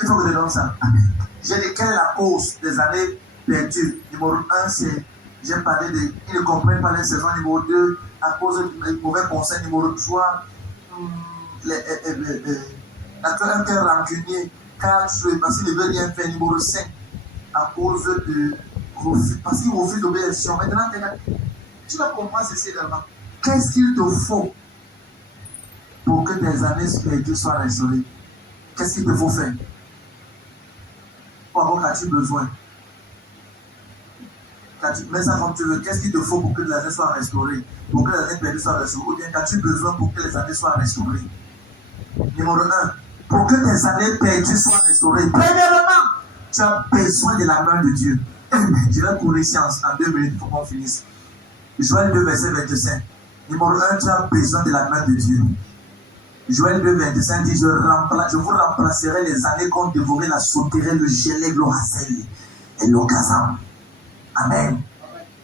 Il faut que je te donne ça. Amen. J'ai dit, quelle est la cause des années perdues? Numéro 1, c'est, j'ai parlé de, ils ne comprennent pas les saisons. Numéro 2, à cause de mauvais conseils. Numéro 3, un cœur rancunier, parce qu'il ne veut rien faire. Numéro 5, à cause de refus, parce qu'il refuse d'obéissance. Maintenant, tu dois comprendre ceci également. Qu'est-ce qu'il te faut pour que tes années perdues soient restaurées? Qu'est-ce qu'il te faut faire? Pourquoi as-tu besoin? Mets ça comme tu veux. Qu'est-ce qu'il te faut pour que les années soient restaurées? Pour que les années perdues soient restaurées? Ou bien qu'as-tu besoin pour que les années soient restaurées? Numéro 1, pour que tes années perdues soient restaurées, premièrement, tu as besoin de la main de Dieu. Je vais courir science en 2 minutes pour qu'on finisse. Joël 2, verset 25. Numéro 1, tu as besoin de la main de Dieu. Joël 2, 25 dit, je vous remplacerai les années qu'ont dévoré la sauterelle, le gélé, le hazel et le gazam. Amen.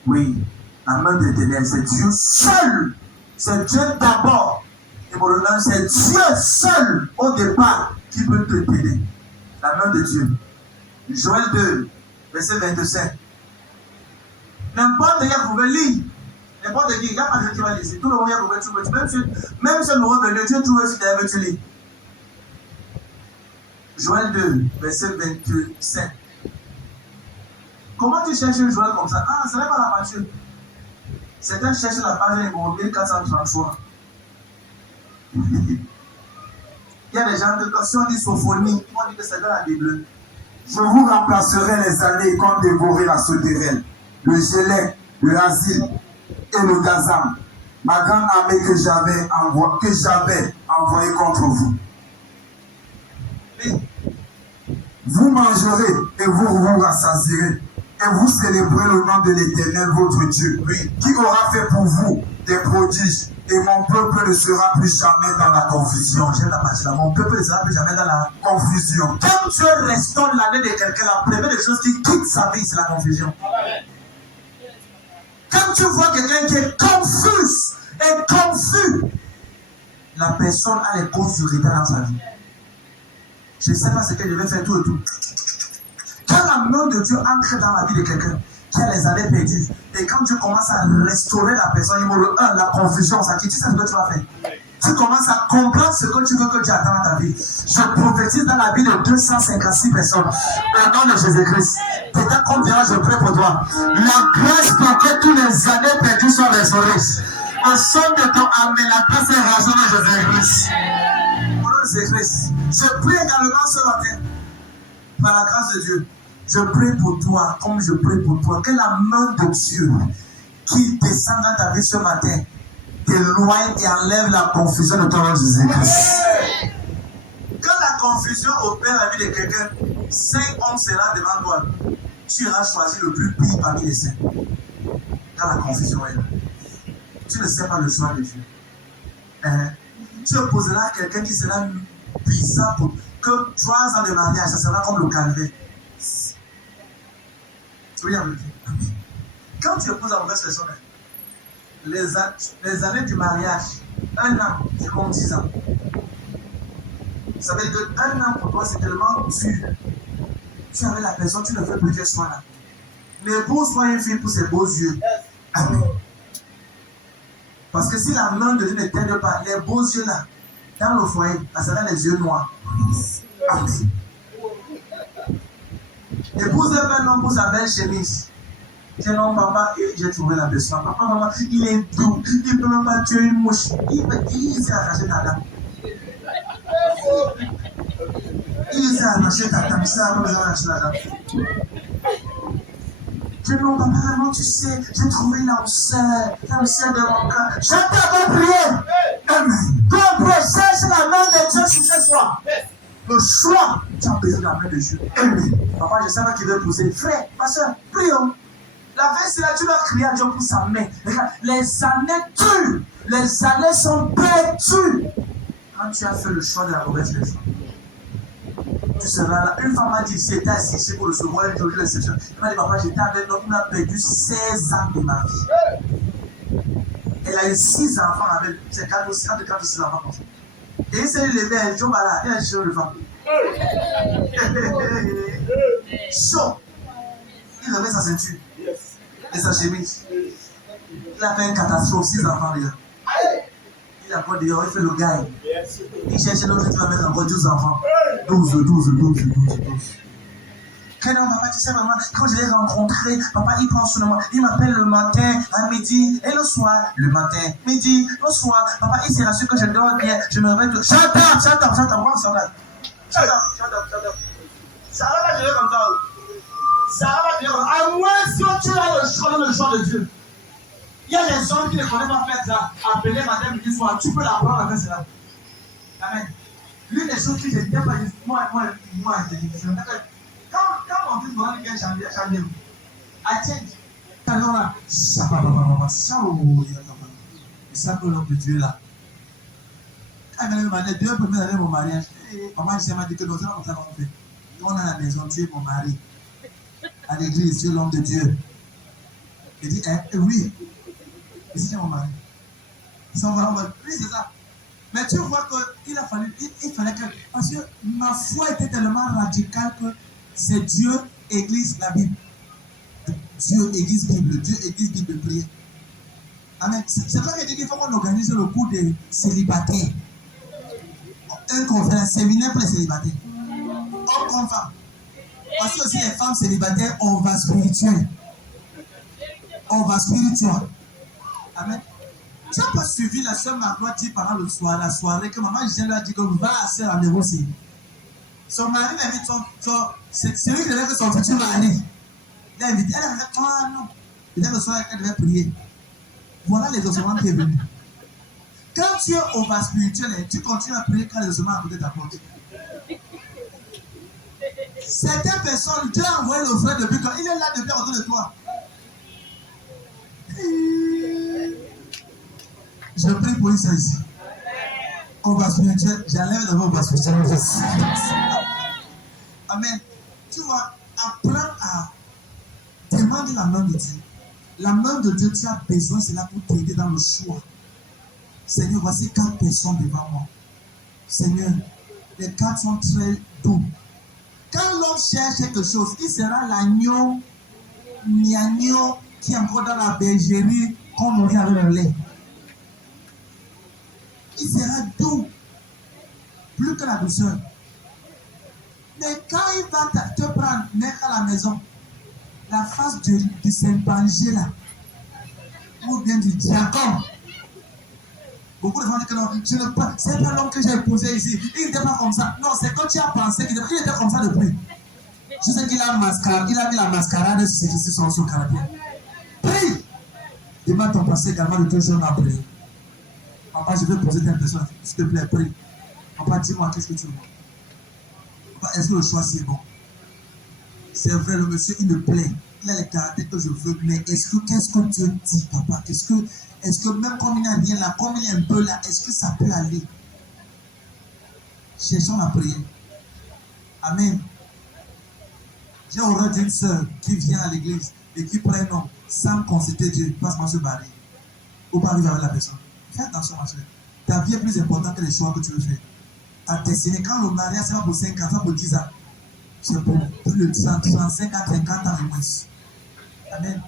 Oui, la main de l'Éternel, c'est Dieu seul. C'est Dieu d'abord. Numéro 1, c'est Dieu seul au départ qui peut te aider. La main de Dieu. Joël 2, verset 25. N'importe qui pouvait lire. N'importe qui, il n'y a pas de qui va lire. Tout le monde pouvait trouver. Même si le monde venait, Dieu trouvait ce qu'il avait tu lis. Joël 2, verset 25. Comment tu cherches Joël comme ça? Ah, ce n'est pas la peinture. Certains cherchent la page numéro 1433. Il y a des gens que, si on dit sophonie, on dit que c'est dans la Bible. Je vous remplacerai les années qu'ont dévoré la sauterelle, le gélec, le asile et le gazam, ma grande armée que j'avais envoyée contre vous. Vous mangerez et vous vous rassasierez et vous célébrez le nom de l'Éternel votre Dieu, qui aura fait pour vous des prodiges, et mon peuple ne sera plus jamais dans la confusion. J'aime la partie là. Mon peuple ne sera plus jamais dans la confusion. Quand tu restaures l'année de quelqu'un, la première des choses qui quitte sa vie, c'est la confusion. Quand tu vois quelqu'un qui est confus, la personne a les causes du retard dans sa vie. Je ne sais pas ce que je vais faire tout et tout. Quand la main de Dieu entre dans la vie de quelqu'un qui a les années perdues, et quand tu commences à restaurer la personne, numéro 1, la confusion, ça dit, tu sais ce que tu vas faire. Tu commences à comprendre ce que tu veux que Dieu attend dans ta vie. Je prophétise dans la vie de 256 personnes. Au nom de Jésus-Christ. Peut-être qu'on verra, je prie pour toi. La grâce pour que toutes les années perdues soient restaurées. Au son de ton amen, la paix est raison de Jésus-Christ. Au nom de Jésus-Christ. Je prie également ce matin, par la grâce de Dieu, je prie pour toi, comme je prie pour toi, que la main de Dieu qui descend dans ta vie ce matin t'éloigne et enlève la confusion de ton nom de Jésus-Christ. Quand la confusion opère la vie de quelqu'un, 5 hommes seront devant toi. Tu iras choisir le plus pire parmi les 5. Quand la confusion est là. Tu ne sais pas le choix de Dieu. Tu opposeras à quelqu'un qui sera bizarre pour que 3 ans de mariage, ça sera comme le calvaire. Oui, avec Dieu. Quand tu opposes à la mauvaise personne, les années du mariage, 1 an, c'est comme 10 ans. Ça veut dire que 1 an pour toi, c'est tellement dur. Tu es avec la personne, tu ne veux plus qu'elle soit là. L'époux soit une fille pour ses beaux yeux. Amen. Parce que si la main de Dieu ne t'aide pas, les beaux yeux là, dans le foyer, ça sera les yeux noirs. Amen. Épouse un homme pour sa belle chemise. J'ai non, papa, j'ai trouvé la personne. Papa, maman, il est doux. Il ne peut même pas tuer une mouche. Il s'est arraché ta dame. Il s'est arraché ta dame. Il s'est arraché la dame. Je dis non, papa, maman, tu sais, j'ai trouvé l'âme sœur de mon cœur. Je t'ai prié. Amen. Comme cherche la main de Dieu sur ce soir. Le choix, tu as besoin de la main de Dieu. Amen. Papa, je sais pas qui veut pousser. Frère, ma soeur, prions. La veille, c'est là, tu dois crier à Dieu pour sa main. Regarde, les années tuent. Les années sont perdues. Quand tu as fait le choix de la mauvaise personne, tu seras là. Une femme m'a dit, si elle était assise pour recevoir une jolie réception, elle m'a dit, papa, j'étais avec nous, on a perdu 16 ans de ma vie. Elle a eu 6 enfants avec, c'est 4 ou 6 enfants comme ça. Et il s'est levé, elle dit, voilà, il y a un chaud de femme. Chaud. Il avait sa ceinture et sa chemise. Il a fait une catastrophe, 6 enfants, les gars. Il a encore dehors, il fait le gars. Il cherche l'autre qui va mettre encore 12 enfants. 12. Quel homme, papa, tu sais, maman, quand je l'ai rencontré, papa, il pense sur moi. Il m'appelle le matin, à midi, et le soir. Le matin, midi, le soir. Papa, il s'est rassuré que je dors bien. Je me réveille tout. Shut up. Moi, ça va. Shut up. Ça va, je l'ai comme ça. Ça va, je l'ai comme ça. À moins si tu as le choix de Dieu. Il y a des hommes qui ne connaissent pas faire ça. Appeler matin, midi, soir. Tu peux l'apprendre à faire cela. Amen. L'une des choses que je n'aime pas, moi, je dis, quand mon fils me dit qu'il a changé, attends, alors là, ça peut l'homme de Dieu là. Quand il m'a dit, Dieu peut me donner mon mariage. Maman m'a dit que non, c'est pas comme ça qu'on fait. Nous, on est à la maison, tu es mon mari. À l'église, tu es l'homme de Dieu. Il dit, oui. Il dit, c'est mon mari. Oui, c'est ça. Mais tu vois qu'il a fallu, il fallait que, parce que ma foi était tellement radicale que c'est Dieu, Église, la Bible. Dieu, Église, Bible. Dieu, Église, Bible, prière. Amen. C'est vrai que il faut qu'on organise le cours des célibataires. Un séminaire pour les célibataires. Homme comme femme. Parce que aussi les femmes célibataires, on va spirituel. Amen. Tu n'as pas suivi la soeur Margot dit pendant la soirée que maman Gisèle lui a dit que va à la négocier. Son mari l'invite, c'est lui qui devait que son futur mari. Il a invité, elle a dit, ah non. Il a le soir qu'elle devait prier. Voilà les ossements qui est venu. Quand tu es au bas spirituel, tu continues à prier quand les ossements à côté de ta porte. Certaines personnes, Dieu a envoyé le frère depuis toi, il est là depuis autour de toi. Je prie pour ça ici. Au bas spirituel, j'enlève d'abord au bas spirituel. Amen. Tu vois, apprends à demander la main de Dieu. La main de Dieu, tu as besoin, c'est là pour t'aider dans le choix. Seigneur, voici 4 personnes devant moi. Seigneur, les 4 sont très doux. Quand l'homme cherche quelque chose, il sera l'agneau, l'agneau qui est encore dans la bergerie, qu'on nourrit avec le lait. Il sera doux, plus que la douceur. Mais quand il va te prendre, mettre à la maison, la face du chimpanzé là, ou bien du diacon, Beaucoup de gens disent que non, c'est pas l'homme que j'ai épousé ici. Il n'était pas comme ça. Non, c'est quand tu as pensé qu'il était comme ça depuis. Je sais qu'il a il a mis la mascarade sur son canapé. Prie! Demande ton passé également de toujours à prier. Papa, je vais poser ta question. S'il te plaît, prie. Papa, dis-moi, qu'est-ce que tu veux? Papa, est-ce que le choix c'est bon? C'est vrai, le monsieur, il me plaît. Il a les caractères que je veux. Mais qu'est-ce que Dieu dit, papa? Est-ce que même comme il n'y a rien là, comme il est un peu là, est-ce que ça peut aller? Cherchons la prière. Amen. J'ai horreur d'une sœur qui vient à l'église et qui prend un nom sans consulter Dieu, passe-moi ce baril. Ou pas arriver avec la personne. Fais attention, ma soeur. Ta vie est plus importante que les choix que tu veux faire. Ta destinée, quand le mariage c'est pas pour 5 ans, c'est pas pour 10 ans. C'est pour plus de 35 ans, 50 ans et moins. Amen.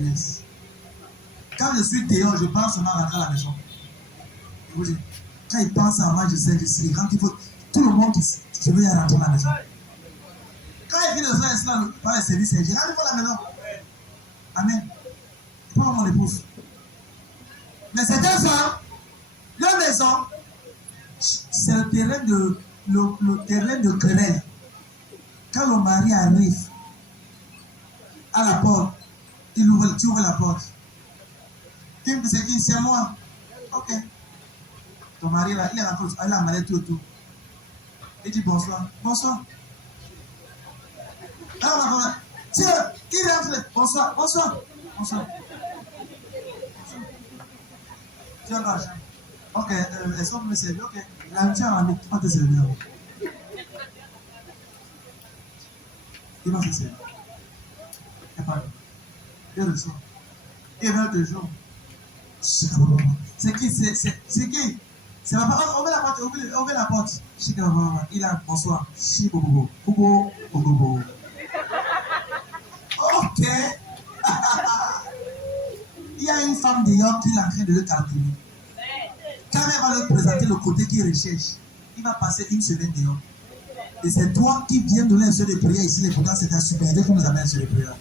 Yes. Quand je suis dehors, je pense seulement à rentrer à la maison. Quand il pense à moi, je sais. Quand il faut, tout le monde, je veux y rentrer à la maison. Quand il vient de faire cela par le service, je rentre à la maison. Amen. Pas mon épouse. Mais c'est un soir, la maison, c'est le terrain de querelle. Quand le mari arrive à la porte, tu ouvres la porte. Qui me dit, c'est moi. Ok. Ton mari là, il est rentré, il a amalé tout autour. Il dit bonsoir. Bonsoir. Ah, tiens, il rentre. Bonsoir, bonsoir. Bonsoir. Tu as l'argent. Ok, est-ce qu'on peut me servir? Ok. Là, tu as un ami, tu vas te servir. Il va se servir. Il pas. Il reçoit. Il va te jouer. C'est qui? C'est qui? C'est ma parole. Ouvrez la porte. Ouvrez la porte. Il a bonsoir. Chibobobo. Bobo. Bobo. Ok. Il y a une femme dehors qui est en train de le calculer. Quand elle va lui présenter le côté qu'il recherche, il va passer une semaine dehors. Et c'est toi qui viens donner un seul de prière ici. Et pourtant, c'est un super idée qu'on nous amène un seul de prière.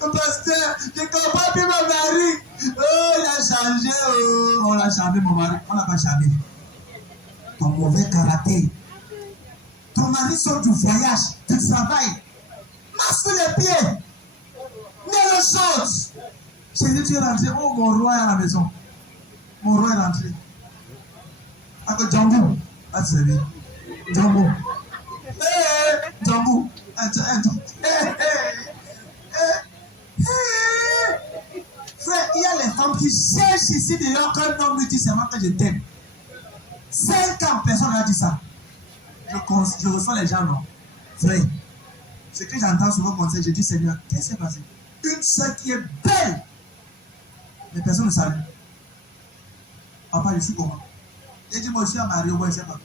Pasteur, je ne comprends pas mon mari. Oh, il a changé. Oh, on l'a changé, mon mari. On ne l'a pas changé. Ton mauvais caractère. Ton mari sort du voyage, du travail. Marche sur les pieds. Mets le chose. J'ai dit, tu es rentré. Oh, mon roi est à la maison. Mon roi est rentré. Avec Djambou. Ah, c'est lui. Djambou. Djambou. Frère, il y a les femmes qui cherchent ici dehors qu'un homme lui dit seulement que je t'aime. 5 ans, personne n'a dit ça. Je reçois les gens, non. Frère, ce que j'entends souvent conseil, je dis Seigneur, qu'est-ce qui s'est passé? Une soeur qui est belle, mais personne ne salue. Papa, je suis comment? Il dit, moi je suis à marier, moi je ne sais pas.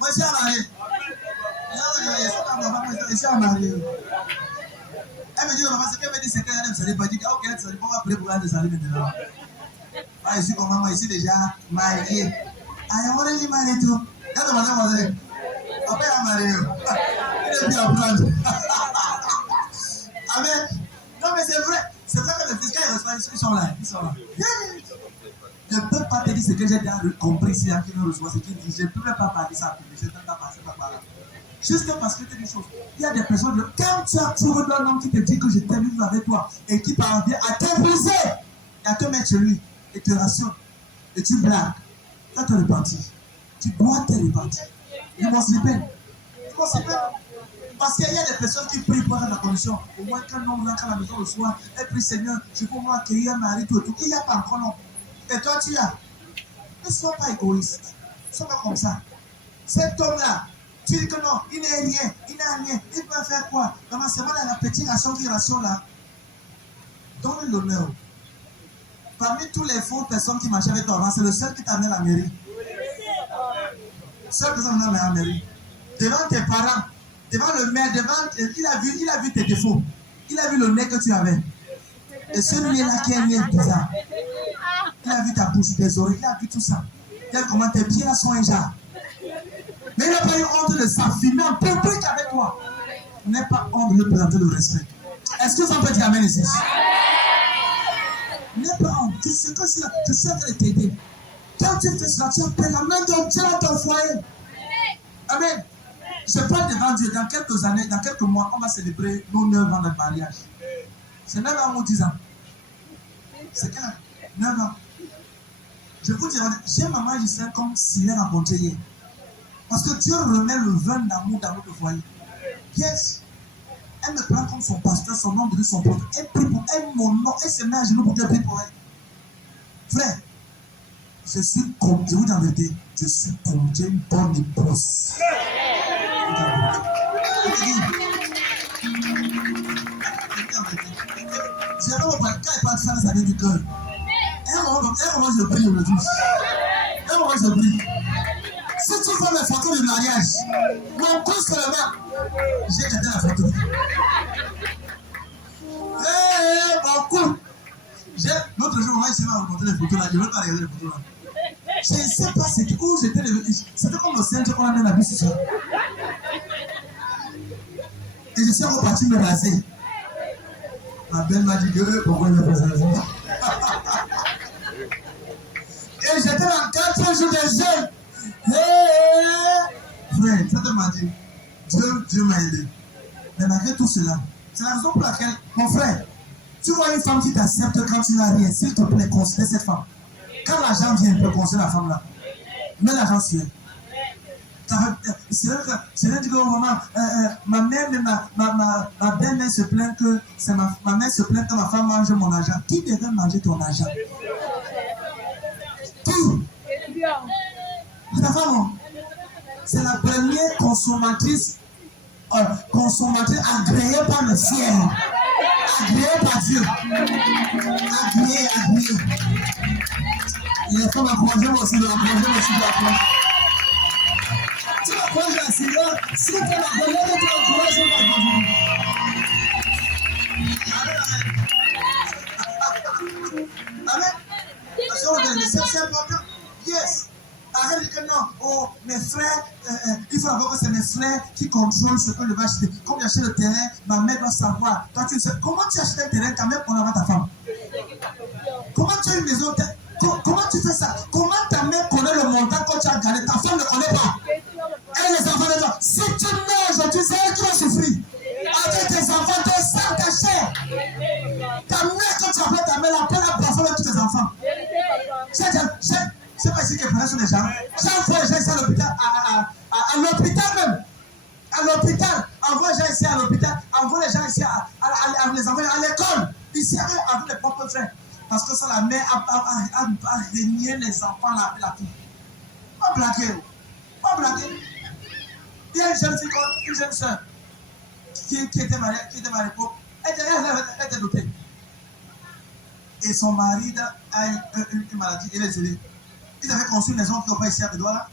Moi je suis à marier. Je suis à marier. Elle me dit, c'est qu'elle me dit, c'est qu'elle ne savait pas. Je dis, ok, elle ne savait pas, après pour elle de saluer maintenant. Ah, je suis comment, moi je suis déjà marié. Ah, il m'a dit marié tout. Quand on m'a dit, après il a marié. Il est bien à prendre. Amen. Non, mais c'est vrai. C'est vrai que les fiscaux, ils sont là. Ils sont là. Je ne peux pas te dire ce que j'ai déjà compris ici, à qui nous reçoit, ce qu'il dit. Je ne peux même pas parler ça, je ne peux pas passer par là. Juste parce que tu dis des choses. Il y a des personnes, quand tu as trouvé un homme qui te dit que je t'aime vivre avec toi et qui parvient à t'imposer et à te mettre chez lui et te rationne et tu blagues, tu te repentir. Tu dois te repentir. Il m'a slipé. Parce qu'il y a des personnes qui prient pour la condition. Au moins, quand l'homme rentre à la maison le soir, elle prie Seigneur, je peux moi accueillir un mari, tout et tout. Il n'y a pas encore non. Et toi, tu as. Ne sois pas égoïste. Ne sois pas comme ça. Cet homme-là, tu dis que non, il n'est rien, il n'a rien. Il peut faire quoi? Maman, c'est moi dans la petite ration qui ration là. Donne l'honneur. Parmi toutes les fausses personnes qui marchaient avec toi avant, c'est le seul qui t'a amené à la mairie. Seul personne qui t'a amené à la mairie. Devant tes parents, devant le maire, il a vu tes défauts. Il a vu le nez que tu avais. Et celui-là qui est né bizarre. Il a vu ta bouche, tes oreilles, il a vu tout ça. Il a vu comment tes pieds là sont un genre. Mais il n'a pas eu honte de s'affirmer en public avec toi. Il n'a pas honte de lui présenter le respect. Est-ce que ça peut dire amen ici? Il n'a pas honte. tu sais que cela, je suis en train de t'aider. Quand tu fais cela, tu appelles la main de Dieu dans ton foyer. Amen. Je parle devant Dieu. Dans quelques années, dans quelques mois, on va célébrer nos 9 ans de mariage. C'est 9 ans ou 10 ans? C'est clair. 9 ans. Je vous dis, j'ai maman Gisèle comme s'il est rencontré hier. Parce que Dieu remet le vin d'amour dans notre foyer. Yes. Elle me prend comme son pasteur, son nom de son prêtre. Elle prie pour elle, mon nom. Elle se met à genoux pour qu'elle prie pour elle. Frère, je suis comme, je vous dis en vérité, je suis comme, j'ai une bonne épouse. J'ai vraiment pas, quand elle parle de ça, ça vient du cœur. Un moment, je prie aujourd'hui. Un moment, je prie. Si tu vois mes photos de mariage, mon cou seulement, j'ai jeté la photo. Mon cou. L'autre jour, moi, je m'a montré les photos là, je ne veux pas regarder les photos là. Je ne sais pas où j'étais. C'était comme le centre qu'on a mis la vie sur ça. Et je suis reparti me raser. Ma belle m'a dit que pourquoi il me fait ça. Et j'étais dans 4 jours de jeûne. Frère, ça te m'a dit, Dieu m'a aidé. Mais malgré tout cela, c'est la raison pour laquelle, mon frère, tu vois une femme qui t'accepte quand tu n'as rien, s'il te plaît, considère cette femme. Quand l'argent vient, tu peux considérer la femme là. Mets l'argent sur elle. C'est vrai que maman, ma mère, ma belle-mère se plaint que ma mère se plaint que ma femme mange mon argent. Qui devrait manger ton argent? Tout. Ta femme, c'est la première consommatrice agréée par le ciel. Agréée par Dieu. Agréée. Les femmes encouragent aussi de la plage. Tu vas prendre la cigare, si tu vas donner, tu vas encourager la Amen. Parce que c'est important. Yes. Arrête de dire que non, oh, mes frères, il faut d'abord que c'est mes frères qui contrôlent ce que je vais acheter. Comme j'achète le terrain, ma mère doit savoir. Toi, tu sais, comment tu achètes un terrain quand même pour avoir ta femme? Comment tu as une maison? Comment tu fais ça? Comment ta mère connaît le montant quand tu as gagné? Ta femme ne connaît pas. Elle les enfants de toi. Si tu meurs aujourd'hui, c'est elle qui va souffrir. Avec tes enfants, ton sang, ta chair. Ta mère, quand tu appelles ta mère, appelle la personne avec tous tes enfants. C'est pas ici qu'elle prend sur les gens. Chaque fois, les gens ici à l'hôpital, à l'hôpital même. À l'hôpital. Envoie les gens ici à l'hôpital. Envoie les gens ici à les envoyer à l'école. Ici, avec les propres frères. Parce que ça, la mère a régné les enfants là, la fille. Pas blaguer. Pas blaguer. Il y a une jeune fille, une jeune soeur, qui était mariée, elle était dotée. Et son mari a une maladie, il est décédé. Ils avaient construit une maison qui n'a pas ici à Bédoua là.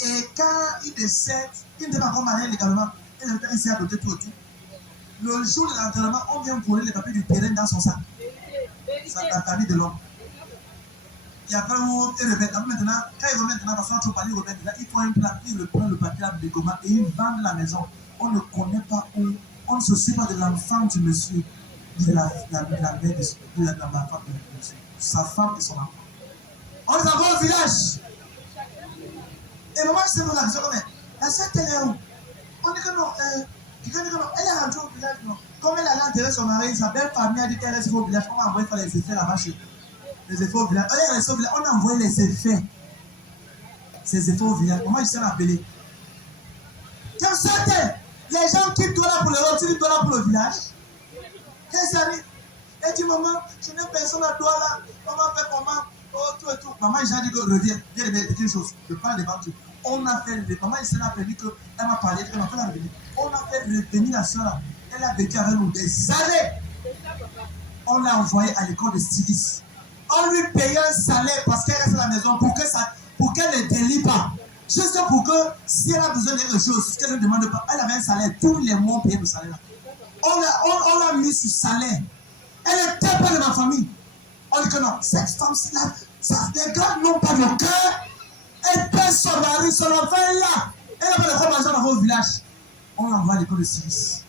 Et quand il décède, il n'était pas encore marié légalement. Il était ici à doter tout autour. Le jour de l'enterrement, on vient voler les papiers du terrain dans son sac. C'est la famille de l'homme. Et après, ils remettent. Maintenant, quand ils remettent, parce qu'on ne parler, ils font un plan, ils reprennent le papier de Goma et ils vendent la maison. On ne connaît pas où, on ne se suit pas de l'enfant du monsieur, de la mère de ma femme de monsieur, sa femme et son enfant. On les envoie au village. Et maman, je sais pas la question, mais la sœur, elle est où? On dit que non, quelqu'un dit que non, elle est rentrée au village, non. Comme elle allait enterrer son mari, sa belle famille a dit qu'elle reste au village. On a envoyé faire les effets là-bas chez les effets au village. Elle est restée au village. On a envoyé les effets. Ces effets au village. Comment ils sont appelés? Comme ça, les gens quittent toi là pour le rôle, tu dis toi là pour le village. Qu'est-ce que ça dit? Elle dit, maman, je n'ai personne à toi là. Maman fait comment? Oh, tout et tout. Maman, j'ai dit que reviens. Viens de mettre quelque chose. Je parle devant Dieu. On a fait le. Maman, il a prévu qu'elle m'a parlé, qu'elle m'a fait la revenir. On a fait revenir la soeur là. Elle a vécu avec nous des années. On l'a envoyée à l'école de styliste. On lui payait un salaire parce qu'elle reste à la maison pour qu'elle ne délie pas. Juste pour que si elle a besoin de quelque chose, qu'elle ne demande pas, elle avait un salaire. Tous les mois, on payait le salaire. On l'a mis sur salaire. Elle n'était pas de ma famille. On dit que non, cette femme-là, les gars n'ont pas de cœur. Elle paie son mari, son enfant est là. Elle n'a pas de quoi manger dans vos villages. On l'envoie à l'école de service.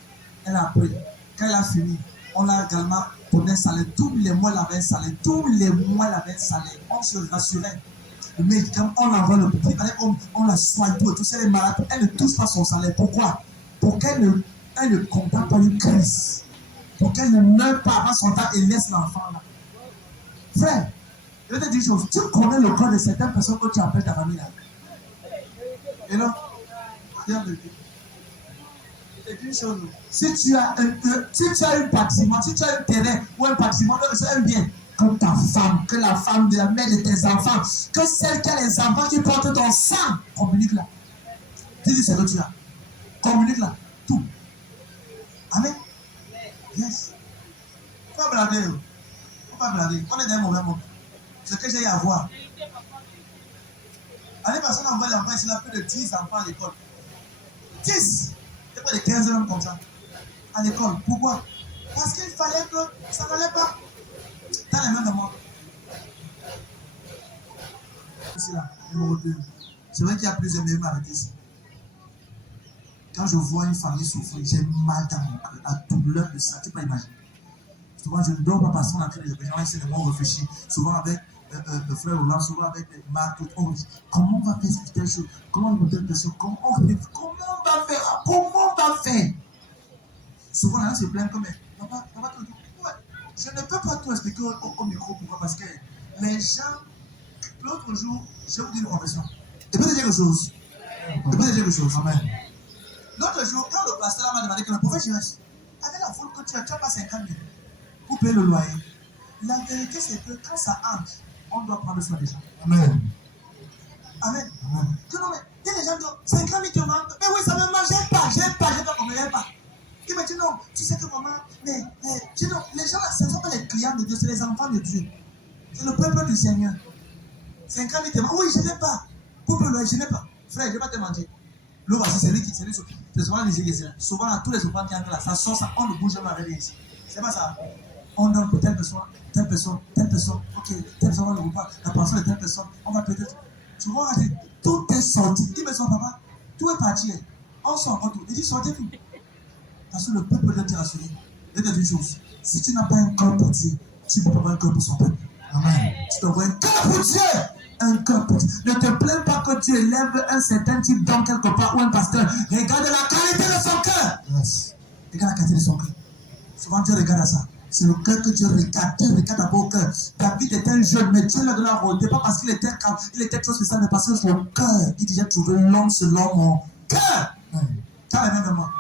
Elle a appris. Quand elle a fini, On a également donné un salaire. Tous les mois, il avait un salaire. Tous les mois, il avait un salaire. On se rassurait. Le médicament, on l'envoie le petit. On la soigne tout. Tout ça, elle est malade. Elle ne touche pas son salaire. Pourquoi? Pour qu'elle ne combatte pas une crise. Pour qu'elle ne meure pas avant son temps et laisse l'enfant là. Frère, je vais te dire une chose. Tu connais le corps de certaines personnes que tu appelles ta famille là. Et là, regarde le Dieu. Une chose, si tu as un bâtiment, si tu as un terrain ou un bâtiment, c'est un bien, que ta femme, que la femme de la mère de tes enfants, que celle qui a les enfants qui portent ton sang, communique là. Dis-lui ce que tu as. Communique là. Tout. Amen. Yes. Faut pas blaguer. Faut pas blaguer. On est dans un mauvais monde. Ce que j'ai à voir. Allez, personne envoie l'enfant ici, il a plus de 10 enfants à l'école. 10! C'est pas de 15 ans comme ça. À l'école. Pourquoi? Parce qu'il fallait que ça n'allait pas. Dans les mains de moi. C'est là, numéro 2. C'est vrai qu'il y a plusieurs meilleurs m'arrêter ici. Quand je vois une famille souffrir, j'ai mal dans mon cœur. La douleur de ça, tu peux pas imaginer. Souvent, je ne dors pas parce qu'on a créé des gens, c'est le monde réfléchit. Souvent avec le frère Roland, souvent avec Marc, on dit comment on va faire cette telle chose? Comment on va faire cette chose? Comment on va faire? Comment on va faire? Souvent, là, se plaignent comme papa, ouais, je ne peux pas tout expliquer au micro. Pourquoi? Parce que les gens, l'autre jour, j'ai oublié une confession. Et peut-être quelque chose. Amen. L'autre jour, quand le pasteur m'a demandé que le prophète Jésus, avec la foule que tu as pas 50 000 pour payer le loyer. La vérité, c'est que quand ça entre, on doit prendre soin des gens. Amen. Amen. Que non, mais il y a des gens qui ont 50 000 qui ont demandé, mais oui, ça me mange, j'ai pas combien, j'ai pas. Qui me dit non, tu sais que maman, mais dis non, les gens là, ce ne sont pas les clients de Dieu, c'est les enfants de Dieu. C'est le peuple du Seigneur. 50 000 demandent, oui, je n'ai pas. Pour le loyer, je n'ai pas. Frère, je ne vais pas te mentir. L'eau, voici, c'est lui qui, c'est souvent les églises. Souvent, là, tous les enfants qui entrent là, ça sort, ça, on ne bouge jamais avec les ici. C'est pas ça. On donne pour telle personne, ok, telle personne, on ne veut pas, la personne de telle personne, on va peut-être. Souvent, on a dit, tout est sorti. Il me dit, papa, tout est parti. On sort encore tout. Il dit, sortez tout. Parce que le peuple doit te rassurer. Je vais te dire une chose. Si tu n'as pas un cœur pour Dieu, tu ne peux pas avoir un cœur pour son peuple. Amen. Tu dois avoir un cœur pour Dieu. Un cœur pour Dieu. Ne te plains pas que Dieu élève un certain type d'homme quelque part ou un pasteur. Regarde la qualité de son cœur. Yes. Regarde la qualité de son cœur. Souvent, Dieu regarde à ça. C'est le cœur que Dieu regarde. Dieu regarde d'abord au cœur. David était un jeune, mais Dieu l'a donné la route. Pas parce qu'il était calme, il était trop spécial, mais parce que son cœur, il disait trouver l'homme selon mon cœur. Tu as les mains de moi.